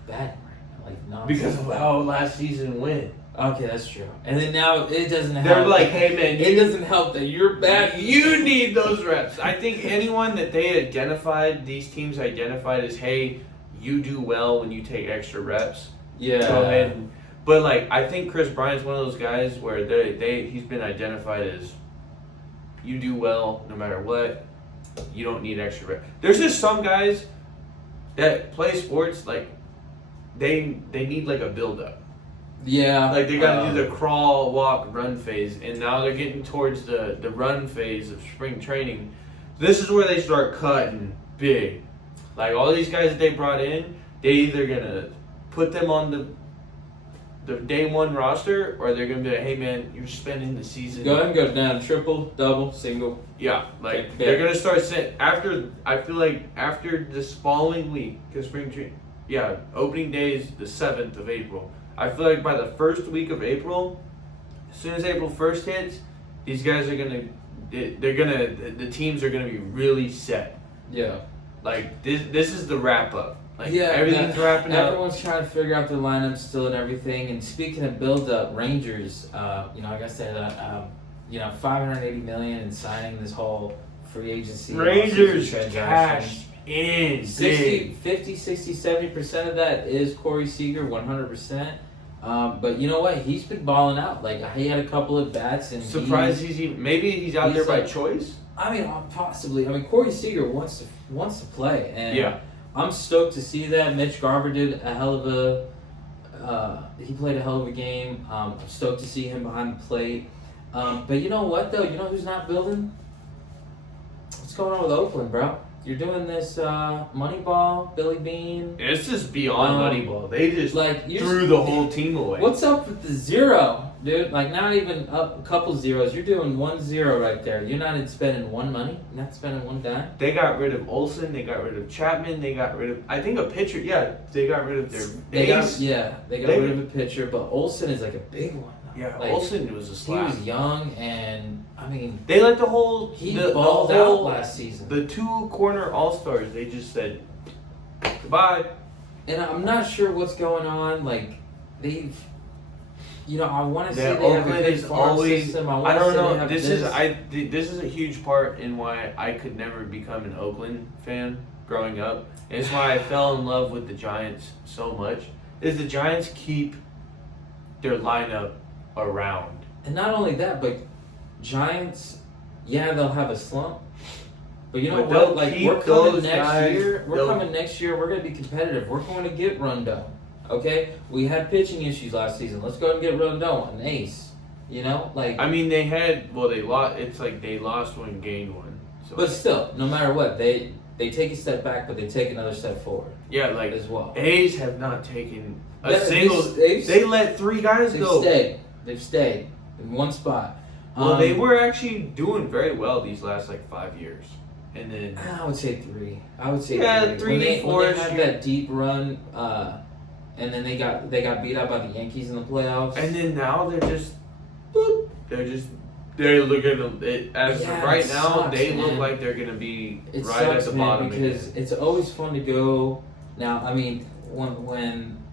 batting right now? Like, not because of how last season went. Okay, that's true. And then now it doesn't help. They're like, hey man, it doesn't help that you're bad. You need those reps. I think anyone that they identified, these teams identified as, hey, you do well when you take extra reps. Yeah. Go ahead. But like, I think Chris Bryant's one of those guys where he's been identified as, you do well no matter what. You don't need extra reps. There's just some guys that play sports like they need like a build up. Yeah. Like they got to do the crawl, walk, run phase, and now they're getting towards the run phase of spring training. This is where they start cutting big. Like all these guys that they brought in, they either gonna put them on the day one roster, or they're gonna be like, hey man, you're spending the season. Go ahead and go down triple, double, single. Yeah, like they're gonna start after. I feel like after this following week, because spring training. Yeah, opening day is the 7th of April. I feel like by the first week of April, as soon as April 1st hits, these guys are gonna, the teams are gonna be really set. Yeah. Like this is the wrap up. Like Yeah, everything's wrapping up. Everyone's trying to figure out their lineup still and everything. And speaking of build up, Rangers, like I said, $580 million in signing this whole free agency. Rangers cashed in 50-60-70% of that is Corey Seager, 100%. But you know what? He's been balling out. Like he had a couple of bats and surprised maybe he's out there by choice. I mean, possibly. I mean, Corey Seager wants to play, and yeah. I'm stoked to see that. Mitch Garver did a hell of he played a hell of a game. I'm stoked to see him behind the plate. But you know what, though? You know who's not building? What's going on with Oakland, bro? You're doing this Moneyball, Billy Bean. It's just beyond Moneyball. They just threw the whole team away. What's up with the zero, dude? Like, not even up a couple zeros. You're doing 1-0 right there. You're not spending one money. You're not spending one dime. They got rid of Olsen. They got rid of Chapman. They got rid of, I think, a pitcher. Yeah, they got rid of their ace. They got rid of a pitcher, but Olsen is like a big one. Yeah, like, Olsen was a slap. He was young, and I mean, they let the balled out last season. The two corner all-stars, they just said goodbye. And I'm not sure what's going on. Like they've, I want to say they Oakland have a good farm system. I don't know. This is a huge part in why I could never become an Oakland fan growing up. And it's why I fell in love with the Giants so much. Is the Giants keep their lineup around. And not only that, but Giants, they'll have a slump. But you know what? Like we're coming next year. We're coming next year. We're going to be competitive. We're going to get Rondon. Okay, we had pitching issues last season. Let's go ahead and get Rondon, an ace. I mean, they lost. It's like they lost one, gained one. So. But still, no matter what, they take a step back, but they take another step forward. Yeah, like as well. A's have not taken a single. They let 3 guys go. They've stayed in one spot. Well, they were actually doing very well these last 5 years, and then I would say 3. I would say 3, 4. When they had that deep run, and then they got beat out by the Yankees in the playoffs. And then now they're just, boop. They're looking as of right now. They look like they're gonna be right at the bottom. Because it's always fun to go. Now, I mean, when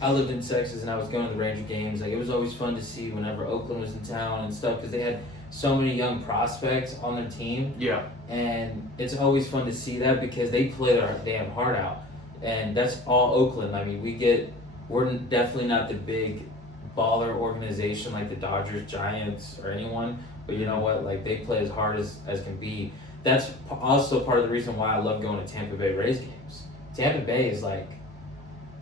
I lived in Texas and I was going to the Ranger games, it was always fun to see whenever Oakland was in town and stuff because they had so many young prospects on their team. Yeah. And it's always fun to see that because they play their damn heart out. And that's all Oakland. I mean, we're definitely not the big baller organization like the Dodgers, Giants, or anyone. But you know what? They play as hard as can be. That's also part of the reason why I love going to Tampa Bay Rays games. Tampa Bay is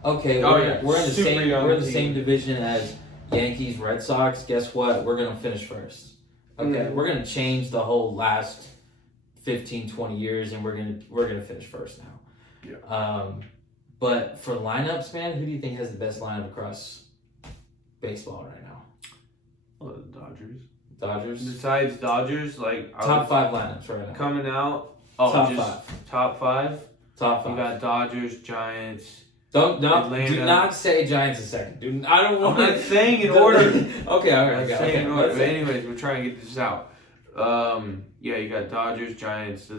okay, we're in the same division as Yankees, Red Sox. Guess what? We're gonna finish first. Okay, we're gonna change the whole last 15, 20 years, and we're gonna finish first now. Yeah. But for lineups, man, who do you think has the best lineup across baseball right now? Well, the Dodgers. Dodgers. Besides Dodgers, top 5 lineups right now coming out. Top 5. Top 5. Top 5. You got Dodgers, Giants. Do not say Giants a second. I don't want. I'm not saying in order. Okay, all right. Okay. In order. But anyways, we're trying to get this out. You got Dodgers, Giants.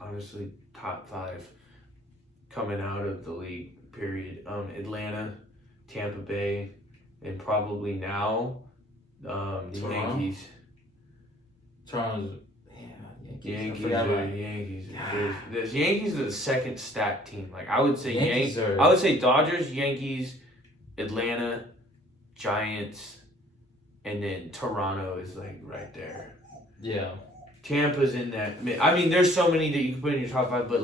Honestly, top 5 coming out of the league. Period. Atlanta, Tampa Bay, and probably now the Yankees. Toronto's. Yankees. The Yankees are the second stacked team. I would say I would say Dodgers, Yankees, Atlanta, Giants, and then Toronto is right there. Yeah. Tampa's in that. I mean, there's so many that you can put in your top 5, but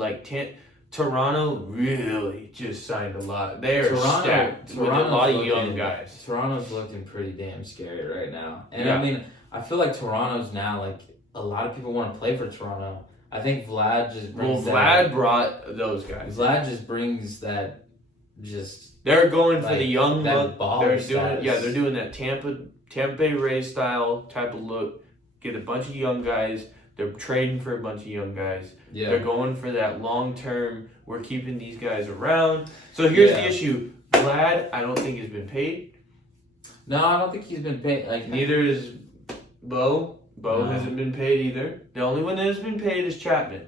Toronto really just signed a lot. They are stacked with a lot of young guys. Toronto's looking pretty damn scary right now, and I mean, I feel like Toronto's now a lot of people want to play for Toronto. I think Vlad just brings Vlad brought those guys. Vlad just brings that They're going for the young look. They're doing that Tampa Bay Rays style type of look. Get a bunch of young guys. They're trading for a bunch of young guys. Yeah. They're going for that long term. We're keeping these guys around. So here's the issue. Vlad, I don't think has been paid. No, I don't think he's been paid. Like Neither is Bo. Bo No. hasn't been paid either. The only one that has been paid is Chapman.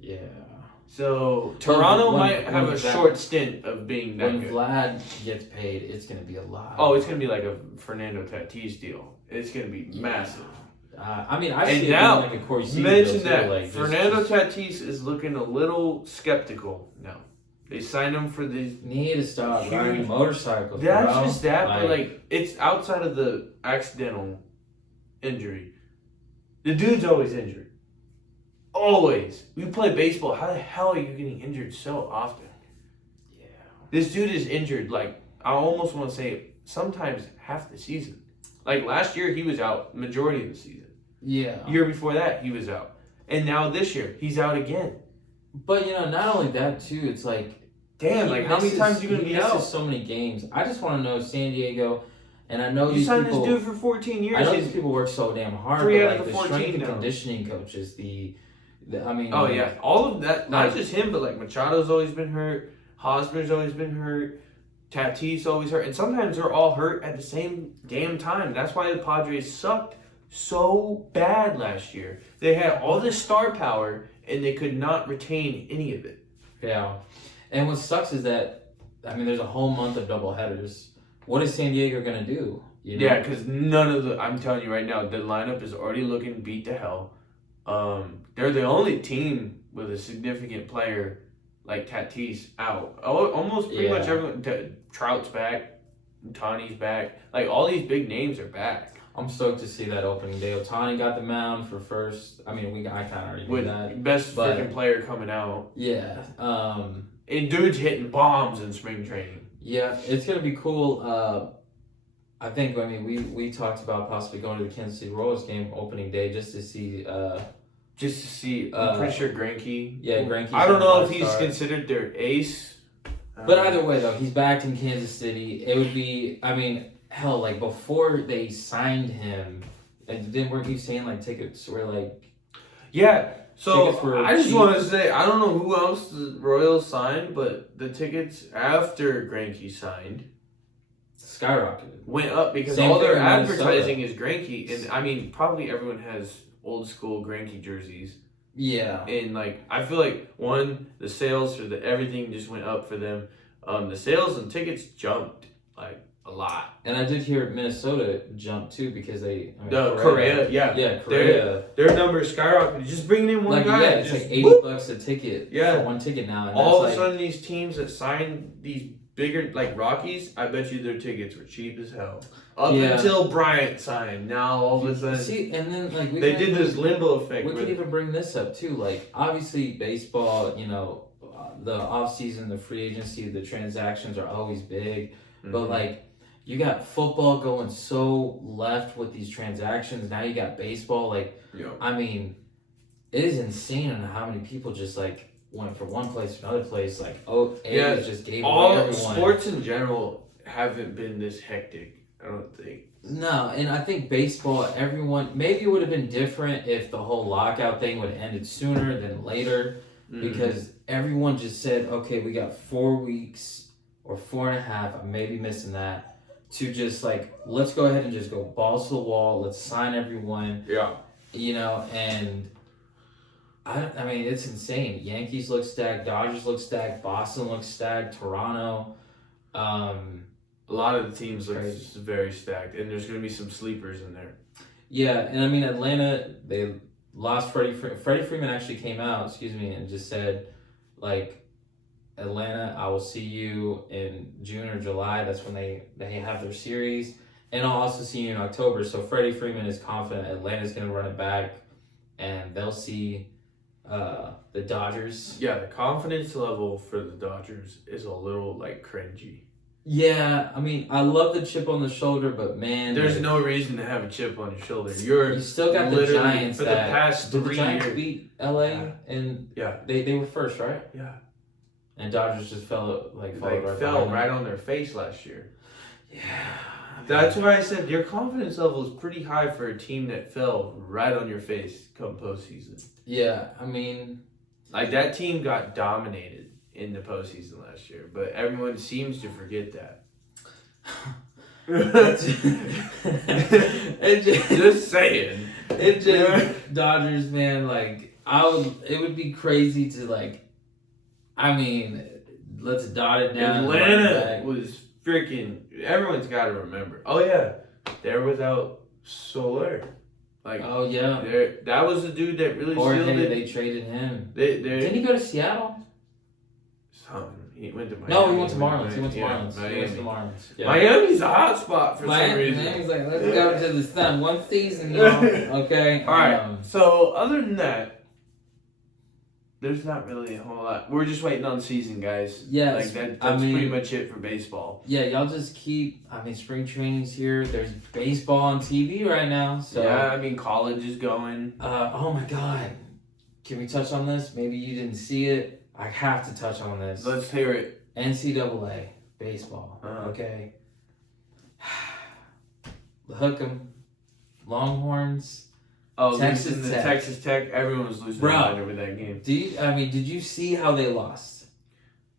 Yeah. So Toronto When- might have when a Vlad- short stint of being that When good. Vlad gets paid, it's gonna be a lot. Oh, it's gonna be like a Fernando Tatis deal. It's gonna be massive. I mean, I And see it now, being like a Corey Seager Mention deal, too, that like, just- Fernando just Tatis is looking a little skeptical now. They signed him for these. need to stop Huge- riding motorcycles. That's bro. just that, but like it's outside of the accidental injury. The dude's always injured. Always. We play baseball. How the hell are you getting injured so often? yeah. This dude is injured. Like I almost want to say sometimes half the season. Like last year he was out majority of the season. Yeah. Year before that he was out, and now this year he's out again. But not only that too, it's like Damn, he like how many misses- times are you gonna he be misses out? so many games. I just want to know San Diego, and I know You these signed people. this dude for 14 years. I know and- these people work so damn hard. 3 but out like of the the 14 strength and now. conditioning coaches, the I mean. Oh yeah, all of that. Not Like- just him, but like Machado's always been hurt. Hosmer's always been hurt. Tatis always hurt, and sometimes they're all hurt at the same damn time. That's why the Padres sucked so bad last year. They had all this star power, and they could not retain any of it. Yeah, and what sucks is that there's a whole month of doubleheaders. What is San Diego gonna do? Yeah, because none of the. I'm telling you right now, the lineup is already looking beat to hell. They're the only team with a significant player like Tatis out. Almost pretty much everyone. Trout's back, Tani's back. Like all these big names are back. I'm stoked to see that opening day. Otani got the mound for first. I kind of already knew With that. best but- freaking player coming out. Yeah. And dude's hitting bombs in spring training. Yeah, it's gonna be cool. I think. We talked about possibly going to the Kansas City Royals game opening day just to see. Just to see, I'm pretty sure Greinke. Yeah, Greinke's I don't know if gonna he's start. considered their ace. But either way, though, he's back in Kansas City. It would be. Hell, like before they signed him, and weren't you saying like tickets were like. Yeah, so Tickets were I just cheap. want to say, I don't know who else the Royals signed, but the tickets after Greinke signed Skyrocketed. went up because Same all their thing in Minnesota. advertising is Greinke. And probably everyone has old school Greinke jerseys. Yeah. And like, I feel like the sales for everything just went up for them. The sales and tickets jumped like a lot. And I did hear Minnesota jump too because they. Korea, yeah. Yeah, Korea. Their numbers skyrocketed. Just bringing in one guy. It's just, like $80 whoop. a ticket Yeah. for one ticket now. And All of that's a sudden, these teams that signed these bigger, like Rockies, I bet you their tickets were cheap as hell. Up Yeah. until Bryant signed. Now all of a sudden, See, and then like they did this limbo effect. We where could even bring this up too. Like obviously, baseball. The off season, the free agency, the transactions are always big. But like, you got football going so left with these transactions. Now you got baseball. Like, it is insane on how many people just like went from one place to another place. Like, just gave away all everyone. sports in general haven't been this hectic. I don't think. No, and I think baseball, maybe it would have been different if the whole lockout thing would have ended sooner than later. Because everyone just said, okay, we got 4 weeks or 4.5, I may be missing that, to just like, let's go ahead and just go balls to the wall, let's sign everyone. Yeah. And it's insane. Yankees look stacked, Dodgers look stacked, Boston looks stacked, Toronto. A lot of the teams look Crazy. very stacked, and there's going to be some sleepers in there. Yeah, and Atlanta, they lost Freddie Freeman actually came out, and just said, like, Atlanta, I will see you in June or July. That's when they have their series. And I'll also see you in October. So Freddie Freeman is confident Atlanta's going to run it back, and they'll see the Dodgers. Yeah, the confidence level for the Dodgers is a little, like, cringy. Yeah, I love the chip on the shoulder, but man, There's no reason to have a chip on your shoulder. You're you still got the literally, Giants for the past did the 3 Giants years. beat LA Yeah. and Yeah. they were first, right? Yeah. And Dodgers just fell Like, right fell behind them. right on their face last year. Yeah. That's why I said your confidence level is pretty high for a team that fell right on your face come postseason. Yeah, Like, that team got dominated in the postseason last year, but everyone seems to forget that. Just saying. It just Dodgers, man. Like it would be crazy to like. I mean, let's dot it down. Atlanta was freaking. Everyone's got to remember. Oh yeah, they're without Soler. Like, oh yeah, that was the dude that really shielded. They traded him. Didn't he go to Seattle? He went to Miami. No, he went to Marlins. He went to Marlins. Yeah. Miami's a hot spot for some reason. Miami's like, let's go to the sun. One season, y'all. Okay. All right. So other than that, there's not really a whole lot. We're just waiting on season, guys. Yeah. Like that's pretty much it for baseball. Yeah, y'all just keep. I mean, spring training's here. There's baseball on TV right now. So yeah, I mean, college is going. Oh my God. Can we touch on this? Maybe you didn't see it. I have to touch on this. Let's hear it. NCAA baseball. Okay. Hook 'em. Longhorns. Oh, Texas Tech. Everyone was losing their mind over that game. Did you see how they lost?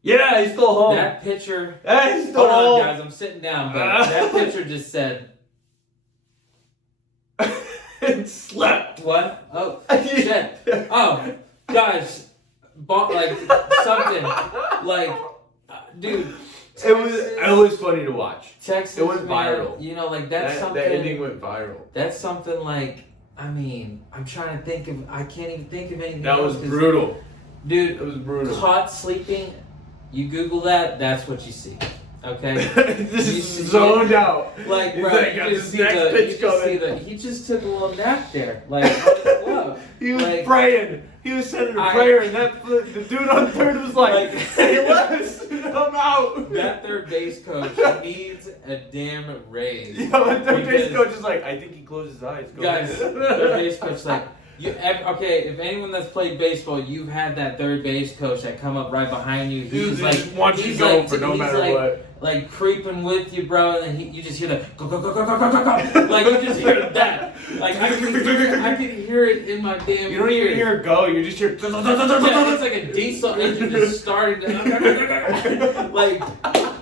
Yeah, he's still home. That pitcher. He's still hold home. on, guys. I'm sitting down, but that pitcher just said. It slept. What? Oh shit. Oh, guys. Like something like dude Texas, it was funny to watch. Texas, it went viral. You know, like that's something that ending went viral. That's something like, I mean, I'm trying to think of, I can't even think of anything that else, was brutal, dude. It was brutal. Caught sleeping, you Google that's what you see. Okay. This is zoned out. Like, bro, he just took a little nap there. Like, whoa. He was praying. He was sending a prayer, and the dude on third was like say less. I'm out. That third base coach needs a damn raise. Yeah, that third base coach is like, I think he closed his eyes. Guys, third base coach like. If anyone that's played baseball, you've had that third base coach that come up right behind you. He's like, wants you to go for no matter what. Like creeping with you, bro, and then you just hear the go go go go go go go go. Like you just hear that. Like I can hear it in my damn. You don't even hear go. You just hear. Yeah, it's like a diesel engine just starting to. Like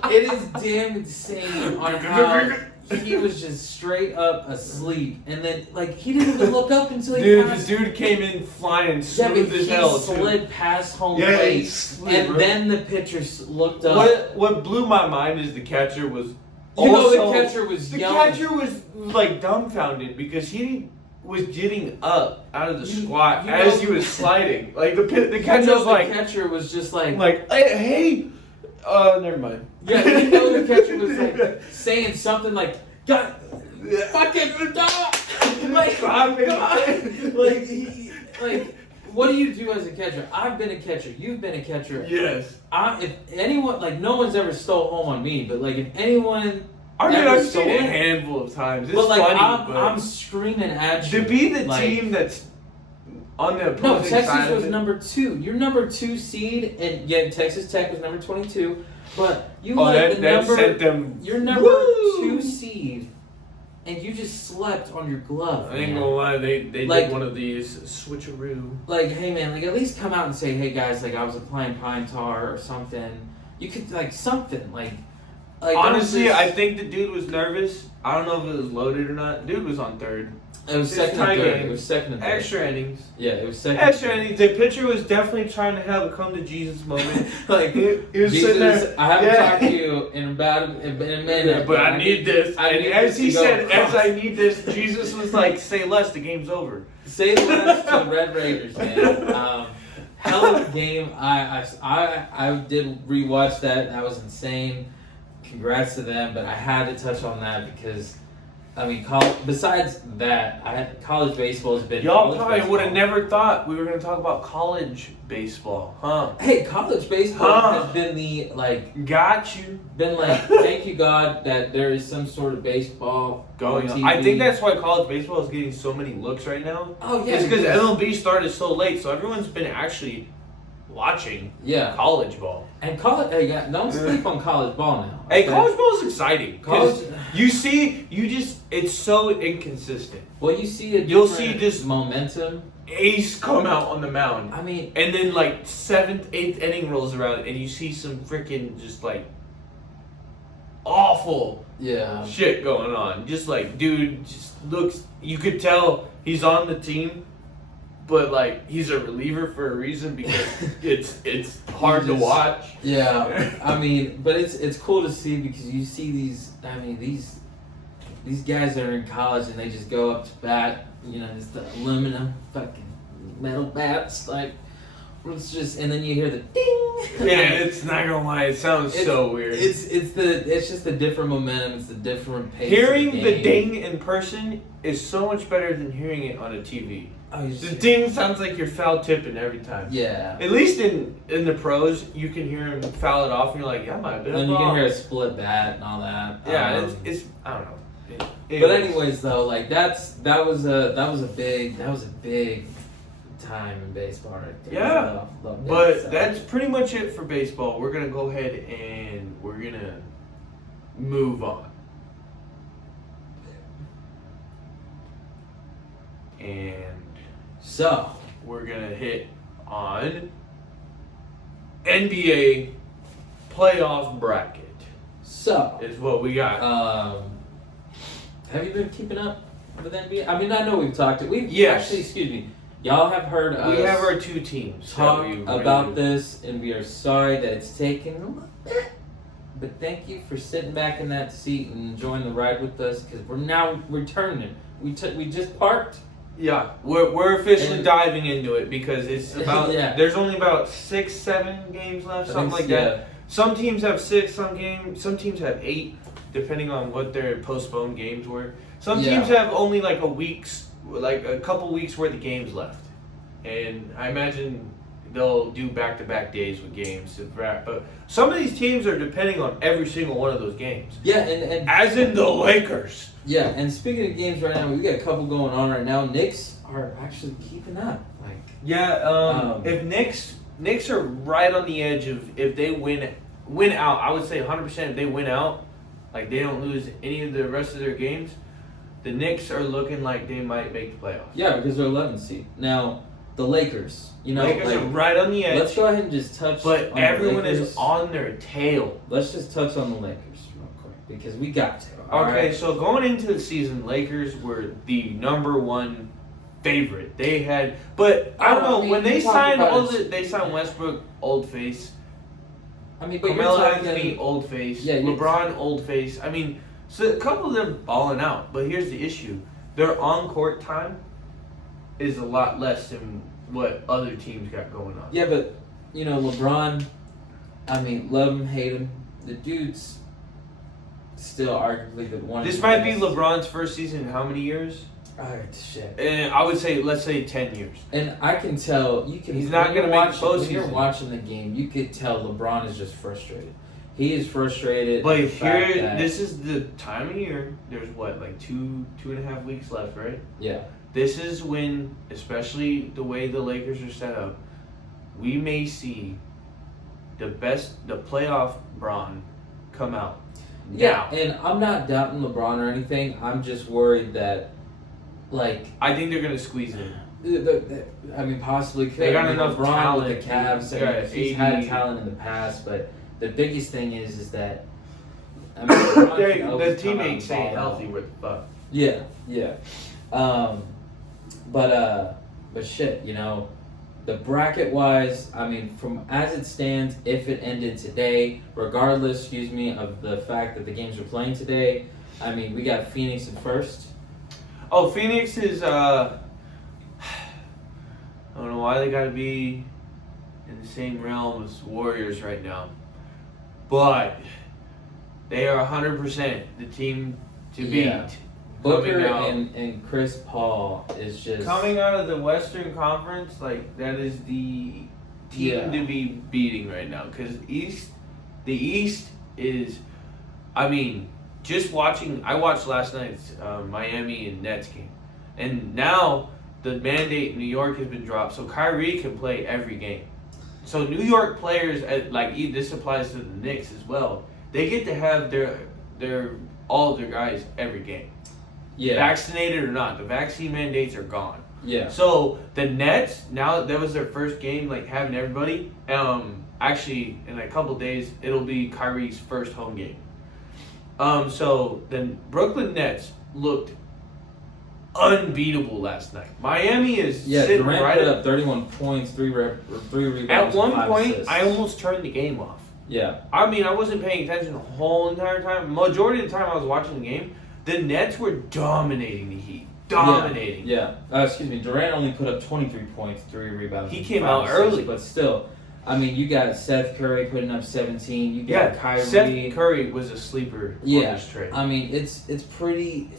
it is damn insane on how. He was just straight up asleep, and then like he didn't even look up until this dude came in flying smooth as hell. He slid past home plate, and then the pitcher looked up. What blew my mind is the catcher was. The catcher was the yelling. catcher was like dumbfounded because he was getting up out of the squat as he was sliding. Like the catcher was like. The catcher was just like hey. Never mind. Yeah, the catcher was like saying something like, "God, fucking dog!" Like, like, what do you do as a catcher? I've been a catcher. You've been a catcher. Yes. If anyone, like, no one's ever stole home on me, but like, if anyone, I've seen it a handful of times. It's like, funny, I'm screaming at you to be the team that's. On the opposing Texas side was number 2. You're number 2 seed, and yet Texas Tech was number 22. But you sent them. You're number 2 seed, and you just slept on your glove. I ain't gonna lie, they did one of these switcheroo. Like, hey man, like at least come out and say, hey guys, like I was applying pine tar or something. You could like something like. Honestly, I think the dude was nervous. I don't know if it was loaded or not. Dude was on third. It was second and third. It was second and third. Extra innings. Yeah, it was second. Extra innings. The pitcher was definitely trying to have a come to Jesus moment. Like he was sitting there. I haven't talked to you in about a minute. But I need this. And as he said, as I need this, Jesus was like, "Say less. The game's over." Say less to the Red Raiders, man. Hell of a game. I did rewatch that. That was insane. Congrats to them, but I had to touch on that because. I mean, besides that, college baseball has been. Y'all probably would have never thought we were going to talk about college baseball, huh? Hey, college baseball has been the Got you. Been thank you God that there is some sort of baseball going on. I think that's why college baseball is getting so many looks right now. Oh yeah, it's because MLB started so late, so everyone's been actually watching. College ball. And don't sleep on college ball now. Okay? Hey, college ball is exciting. It's so inconsistent. Well, you'll see just momentum. ace come out on the mound. I mean, And then like 7th, 8th inning rolls around and you see some freaking just like awful yeah. shit going on. Just like, dude just looks, you could tell he's on the team, but like he's a reliever for a reason because it's hard to watch. Yeah, I mean, but it's cool to see because you see these. I mean, these guys that are in college and they just go up to bat. You know, it's the aluminum fucking metal bats. Like it's just, and then you hear the ding. Yeah, it's not gonna lie, it sounds so weird. It's just the different momentum. It's the different pace. Hearing of the the game. ding in person is so much better than hearing it on a TV. Oh, The ding sounds like you're foul tipping every time. Yeah. At least in the pros, you can hear him foul it off, and you're like, yeah, might have been a And you ball. can hear a split bat and all that. Yeah, it's I don't know. But anyways, though, like that was a big time in baseball right there. Yeah. Loved it, But so. that's pretty much it for baseball. We're gonna go ahead and we're gonna move on. And So we're gonna hit on NBA playoff bracket is what we got. Have you been keeping up with NBA? I mean, I know we've talked. We've Yes. actually, excuse me, y'all have heard us We have our two teams. talk that we about really- this, and we are sorry that it's taken a little bit. But thank you for sitting back in that seat and enjoying the ride with us, because we're now returning. We just parked. Yeah, we're officially And- diving into it because it's about Yeah. there's only about 6-7 games left, something like that. Some teams have 6, some teams have 8, depending on what their postponed games were. Some Yeah. teams have only like a couple weeks worth of games left, and I imagine they'll do back-to-back days with games to wrap. But some of these teams are depending on every single one of those games, Yeah, and as in the Lakers. yeah, and speaking of games right now, we got a couple going on right now. Knicks are actually keeping up. Like, Yeah, if Knicks are right on the edge of if they win out, I would say 100% if they win out, like they don't lose any of the rest of their games, the Knicks are looking like they might make the playoffs. yeah, because they're 11th seed. Now, the Lakers, Lakers like, are right on the edge, let's go ahead and just touch but on everyone the Lakers. is on their tail. Let's just touch on the Lakers real quick because we got to. Okay, alright? so going into the season, Lakers were the number one favorite. They had, but I don't Oh, I know mean, when they you talk signed about they signed Westbrook, old face. I mean, but you're Carmelo talking, Anthony, old face. Yeah, you're- LeBron, old face. I mean, so a couple of them balling out. But here's the issue: their on-court time is a lot less than what other teams got going on. Yeah, but LeBron. I mean, love him, hate him. The dude's still arguably the one. This of might the be best. LeBron's first season in how many years? Alright, shit. And I would say, let's say 10 years. And I can tell you can. He's not when you're gonna make the watching- When you're postseason. watching the game, you could tell LeBron is just frustrated. He is frustrated. But the fact here, that- this is the time of year. There's what, like 2.5 weeks left, right? Yeah. This is when, especially the way the Lakers are set up, we may see the playoff Bron come out. Yeah, Now. and I'm not doubting LeBron or anything. I'm just worried that, like, I think they're gonna squeeze it. I mean, possibly could. They got I mean, enough LeBron talent. with the Cavs. I Yeah, mean, he's 80. had talent in the past, but the biggest thing is that. I mean, LeBron They, can the always come out and teammates ain't ball out. healthy. What the fuck? Yeah, yeah. But shit, the bracket wise, I mean, from as it stands, if it ended today, regardless, of the fact that the games are playing today, I mean, we got Phoenix in first. Oh, Phoenix is. I don't know why they gotta be in the same realm as Warriors right now, but they are 100% the team to beat. Yeah. Booker Coming out. and Chris Paul is just Coming out of the Western Conference, like that is the team Yeah. to be beating right now. Because the East is, I mean, just watching. I watched last night's Miami and Nets game, and now the mandate in New York has been dropped, so Kyrie can play every game. So New York players, this applies to the Knicks as well. They get to have all of their guys every game. yeah. Vaccinated or not, the vaccine mandates are gone. Yeah. So the Nets, now that was their first game, like having everybody. Actually, in a couple days, it'll be Kyrie's first home game. So the Brooklyn Nets looked unbeatable last night. Miami is sitting Durant right put up 31 points, three rebounds. At one and 5 point, assists. I almost turned the game off. Yeah. I mean, I wasn't paying attention the whole entire time. Majority of the time I was watching the game, the Nets were dominating the Heat. Dominating. Yeah. Durant only put up 23 points, 3 rebounds. He and came 5 out assists, early. but still, I mean, you got Seth Curry putting up 17. You got Kyrie. Seth Curry was a sleeper on this trade. I mean, it's pretty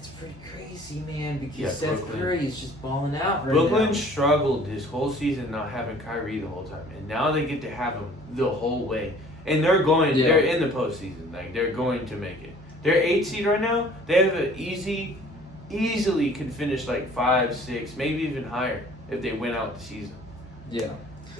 crazy, man, because Seth Brooklyn. Curry is just balling out right Brooklyn now. struggled this whole season not having Kyrie the whole time, and now they get to have him the whole way. And they're going. Yeah. They're in the postseason. Like they're going to make it. They're 8th seed right now. They have an easily could finish like 5, 6, maybe even higher if they win out the season. Yeah.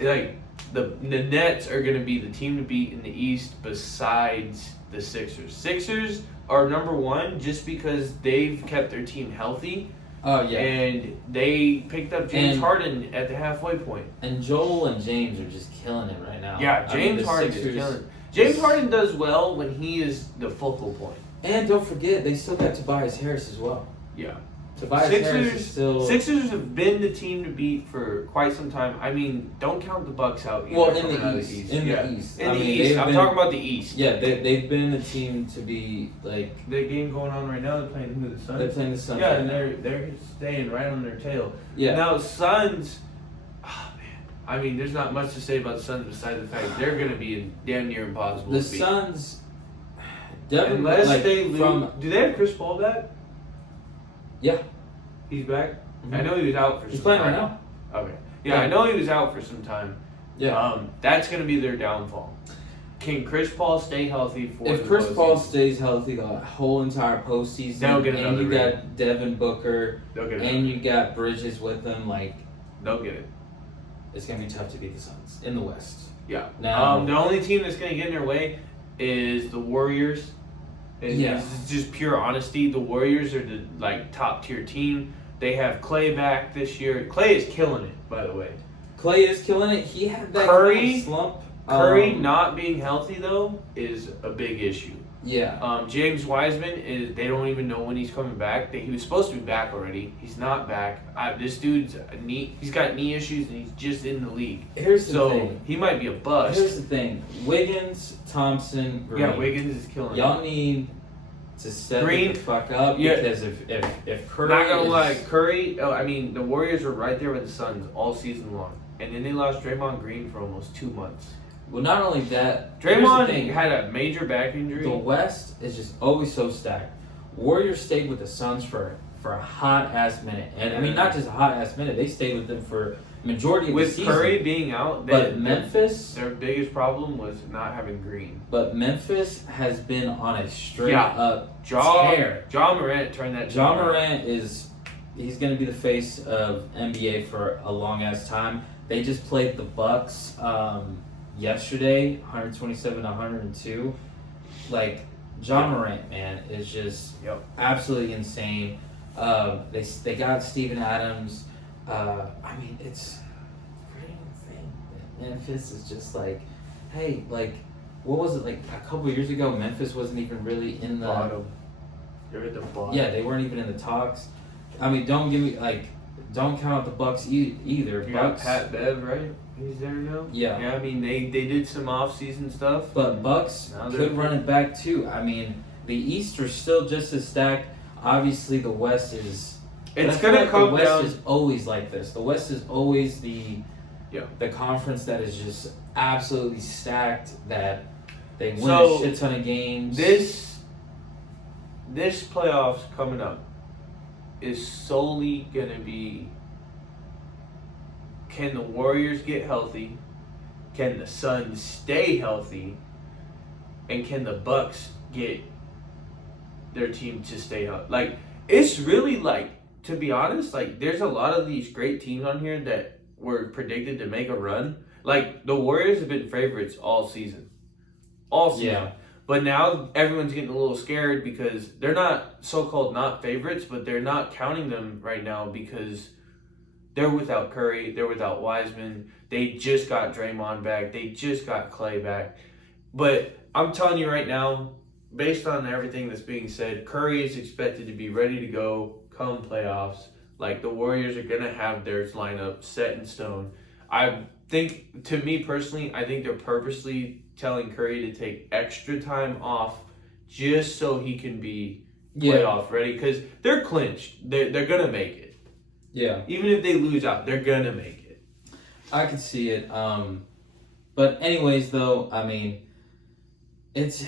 Like the Nets are going to be the team to beat in the East besides the Sixers. Sixers are number 1 just because they've kept their team healthy. Oh yeah. And they picked up James Harden at the halfway point. And Joel and James are just killing it right now. Yeah, James Harden is killing. James Harden does well when he is the focal point. And don't forget, they still got Tobias Harris as well. Yeah. Tobias Harris is still. Sixers have been the team to beat for quite some time. I mean, don't count the Bucks out. Well, in the East. In the East. I'm talking about the East. Yeah, they've been the team to be like. The game going on right now, they're playing who, the Suns? They're playing the Suns. Yeah, right and now. they're staying right on their tail. Yeah. Now, Suns, oh man. I mean, there's not much to say about the Suns besides the fact they're going to be damn near impossible The to beat. Suns. Definitely, Unless they lose. Do they have Chris Paul back? Yeah. He's back? Mm-hmm. I know he was out for He's some playing time. right now. Okay. Yeah, I know he was out for some time. Yeah. That's going to be their downfall. Can Chris Paul stay healthy for If the Chris Paul postseason? stays healthy the whole entire postseason, They'll get and another you ring. got Devin Booker, They'll get and you got Bridges with them, like They'll get it. it's gonna be tough to beat the Suns in the West. Yeah. Now- The only team that's going to get in their way is the Warriors. And Yeah. this is just pure honesty. The Warriors are the top tier team. They have Clay back this year. Clay is killing it, by the way. Clay is killing it. He had that Curry- kind of slump. Curry not being healthy though is a big issue. Yeah. James Wiseman is. They don't even know when he's coming back. He was supposed to be back already. He's not back. This dude's he's got knee issues and he's just in the league. Here's the So thing. he might be a bust. Here's the thing. Wiggins, Thompson, Green. Yeah, Wiggins is killing Y'all it. need to step Green- the fuck up Yeah. because if Curry Not gonna is, lie, Curry. I mean, the Warriors were right there with the Suns all season long, and then they lost Draymond Green for almost 2 months. Well, not only that, here's the Draymond thing. had a major back injury. The West is just always so stacked. Warriors stayed with the Suns for a hot ass minute, and I mean not just a hot ass minute. They stayed with them for majority of the With season. Curry being out, But Memphis, their biggest problem was not having Green. Memphis has been on a straight Yeah. up Ja tear. Morant turned that. Ja team around. Morant he's going to be the face of NBA for a long ass time. They just played the Bucks yesterday, 127-102. Like Ja Morant, man, is just absolutely insane. They got Steven Adams. I mean, it's pretty insane. Memphis is just like, hey, like, what was it like a couple years ago? Memphis wasn't even really in the Bottom. They're at the bottom. Yeah, they weren't even in the talks. I mean, don't count out the Bucks either. You Bucks, got Pat Bev, right? He's there now. Yeah. Yeah, I mean they did some off-season stuff. But Bucks Now they're- could run it back too. I mean, the East are still just as stacked. Obviously, the West is. It's I feel gonna like come the West down. is always like this. The West is always the Yeah. conference that is just absolutely stacked. That they win So, a shit ton of games. This playoffs coming up is solely gonna be, can the Warriors get healthy? Can the Suns stay healthy? And can the Bucks get their team to stay healthy? Like, it's really like, to be honest, like there's a lot of these great teams on here that were predicted to make a run. Like the Warriors have been favorites all season. All season. Yeah. But now everyone's getting a little scared because they're not so-called not favorites, but they're not counting them right now because They're without Curry. They're without Wiseman. They just got Draymond back. They just got Clay back. But I'm telling you right now, based on everything that's being said, Curry is expected to be ready to go come playoffs. Like, the Warriors are going to have their lineup set in stone. I think, to me personally, I think they're purposely telling Curry to take extra time off just so he can be playoff ready. Because they're clinched. They're going to make it. Yeah. Even if they lose out, they're going to make it. I could see it. But anyways, though, I mean, it's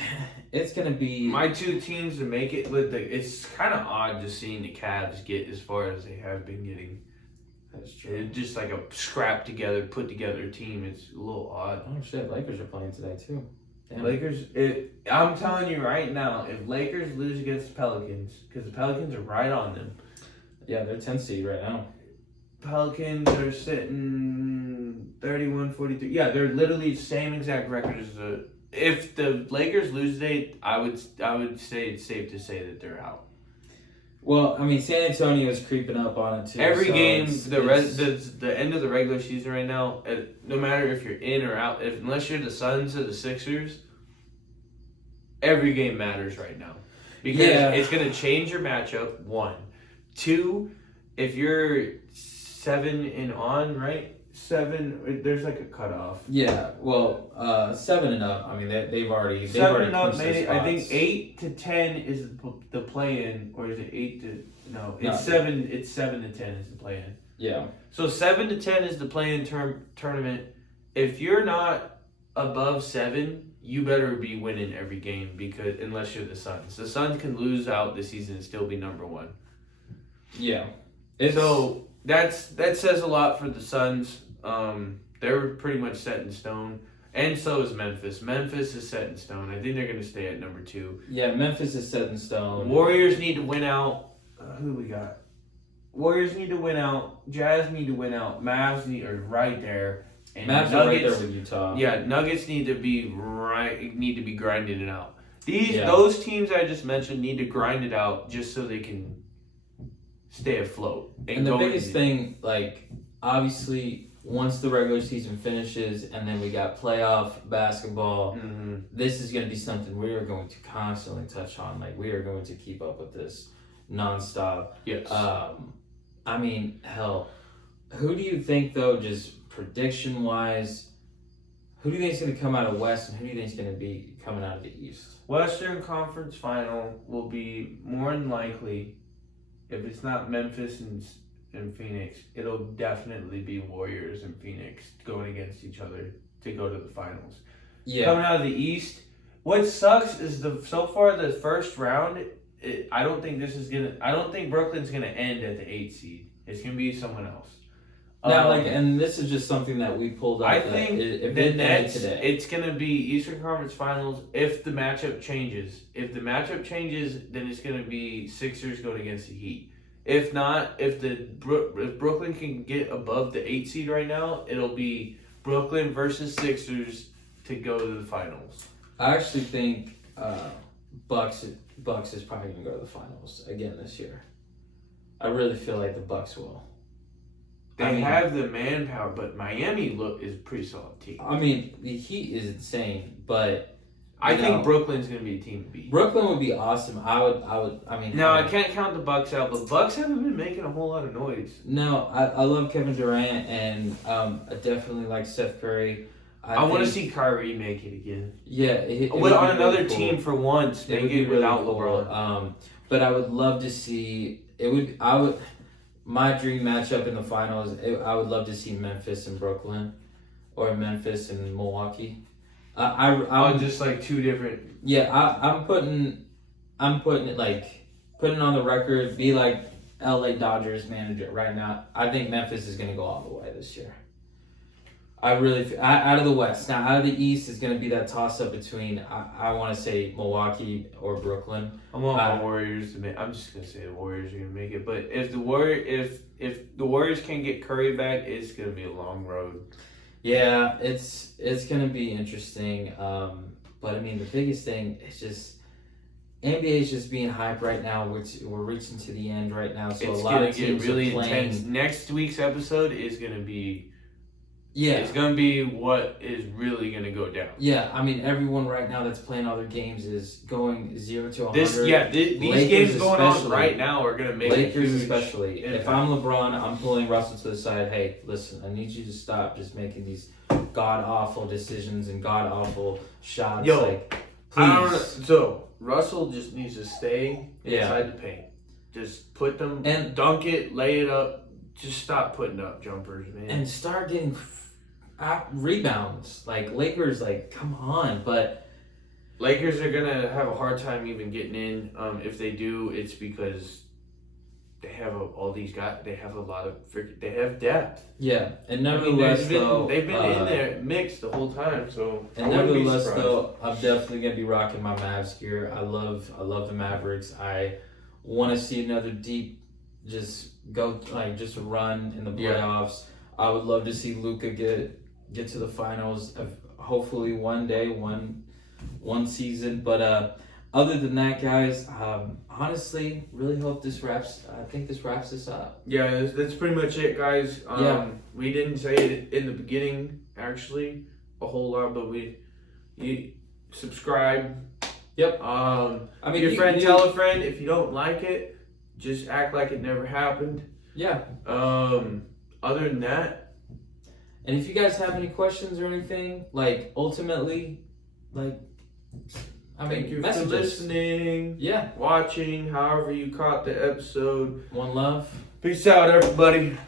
gonna be my two teams to make it. It's kind of odd just seeing the Cavs get as far as they have been getting. That's true. It's just like a scrap together, put together team. It's a little odd. Oh shit! Lakers are playing today too. Damn. Lakers. I'm telling you right now, if Lakers lose against the Pelicans, because the Pelicans are right on them. Yeah, they're 10th seed right now. Pelicans are sitting 31-43. Yeah, they're literally the same exact record as the. If the Lakers lose today, I would say it's safe to say that they're out. Well, I mean, San Antonio is creeping up on it too. Every game, the end of the regular season right now, no matter if you're in or out, unless you're the Suns or the Sixers, every game matters right now because it's going to change your matchup. 1, 2, if you're 7 and on, right? 7, there's like a cutoff. Yeah, well, 7 and up. I mean, they've already 7 and up made it. I think 8 to 10 is the play-in, or is it 8 to? No, it's 7. It's 7 to 10 is the play-in. Yeah. So 7 to 10 is the play-in tournament. If you're not above 7, you better be winning every game because unless you're the Suns, the Suns can lose out this season and still be number 1. Yeah. So that says a lot for the Suns. They're pretty much set in stone, and so is Memphis. Memphis is set in stone. I think they're going to stay at number 2. Yeah, Memphis is set in stone. Warriors need to win out. Who we got? Warriors need to win out. Jazz need to win out. Mavs are right there. And Mavs Nuggets, are right there with Utah. Yeah, Nuggets need to be grinding it out. Those teams I just mentioned need to grind it out just so they can stay afloat. And the biggest thing, like, obviously, once the regular season finishes and then we got playoff basketball, this is going to be something we are going to constantly touch on. Like, we are going to keep up with this nonstop. Yes. I mean, hell, who do you think, though, just prediction-wise, who do you think is going to come out of West and who do you think is going to be coming out of the East? Western Conference Final will be more than likely, if it's not Memphis and Phoenix, it'll definitely be Warriors and Phoenix going against each other to go to the finals. Yeah. Coming out of the East, what sucks is so far the first round. I don't think Brooklyn's gonna end at the 8th seed. It's gonna be someone else. Now, and this is just something that we pulled up. I think the Nets today. It's gonna be Eastern Conference Finals if the matchup changes. If the matchup changes, then it's gonna be Sixers going against the Heat. If not, if Brooklyn can get above the 8th seed right now, it'll be Brooklyn versus Sixers to go to the finals. I actually think Bucks is probably going to go to the finals again this year. I really feel like the Bucks will. They have the manpower, but Miami is a pretty solid team. I mean, the Heat is insane, but I think Brooklyn's going to be a team to beat. Brooklyn would be awesome. I can't count the Bucks out, but Bucks haven't been making a whole lot of noise. No, I love Kevin Durant, and I definitely like Steph Curry. I want to see Kyrie make it again. Yeah, it on another team for once, make it without LeBron. But I would love to see my dream matchup in the finals. I would love to see Memphis and Brooklyn, or Memphis and Milwaukee. I'm just like two different. Yeah, I'm putting it putting it on the record. Be like LA Dodgers manager right now. I think Memphis is going to go all the way this year. I really out of the West. Now out of the East is going to be that toss up between I want to say Milwaukee or Brooklyn. I want the Warriors to make. I'm just going to say the Warriors are going to make it. But if the Warriors can get Curry back, it's going to be a long road. Yeah, it's going to be interesting. But I mean, the biggest thing is just NBA is just being hyped right now. We're reaching to the end right now, so It's a lot gonna of teams get really are playing. intense. Next week's episode is gonna be. Yeah, It's gonna be what is really gonna go down. yeah. I mean, everyone right now that's playing all their games is going 0 to 100. These Lakers games going on especially. right now are gonna make Lakers a huge especially. impact. If I'm LeBron, I'm pulling Russell to the side. Hey, listen, I need you to stop just making these god awful decisions and god awful shots. Yo, like, I don't know. please. So Russell just needs to stay Yeah. inside the paint. Just put them, And- dunk it, lay it up. Just stop putting up jumpers, man. And start getting rebounds. Like, Lakers, like, come on. But Lakers are gonna have a hard time even getting in. If they do, it's because they have all these guys. They have a lot of they have depth. yeah, and I mean, nevertheless, though, they've been in there mixed the whole time. So and I wouldn't be nevertheless, surprised. though, I'm definitely gonna be rocking my Mavs gear. I love the Mavericks. I want to see another deep, just run in the Yeah. playoffs. I would love to see Luka get to the finals. Hopefully, one day, one season. But other than that, guys, honestly, really hope this wraps. I think this wraps this up. Yeah, that's pretty much it, guys. Yeah. We didn't say it in the beginning, actually, a whole lot, but you subscribe. Yep. I mean, you- your friend you- tell a friend. If you don't like it, just act like it never happened. Yeah. Other than that, And if you guys have any questions or anything, like, ultimately, like, I mean, thank you for message us. listening, Yeah. watching, however you caught the episode. One love. Peace out, everybody.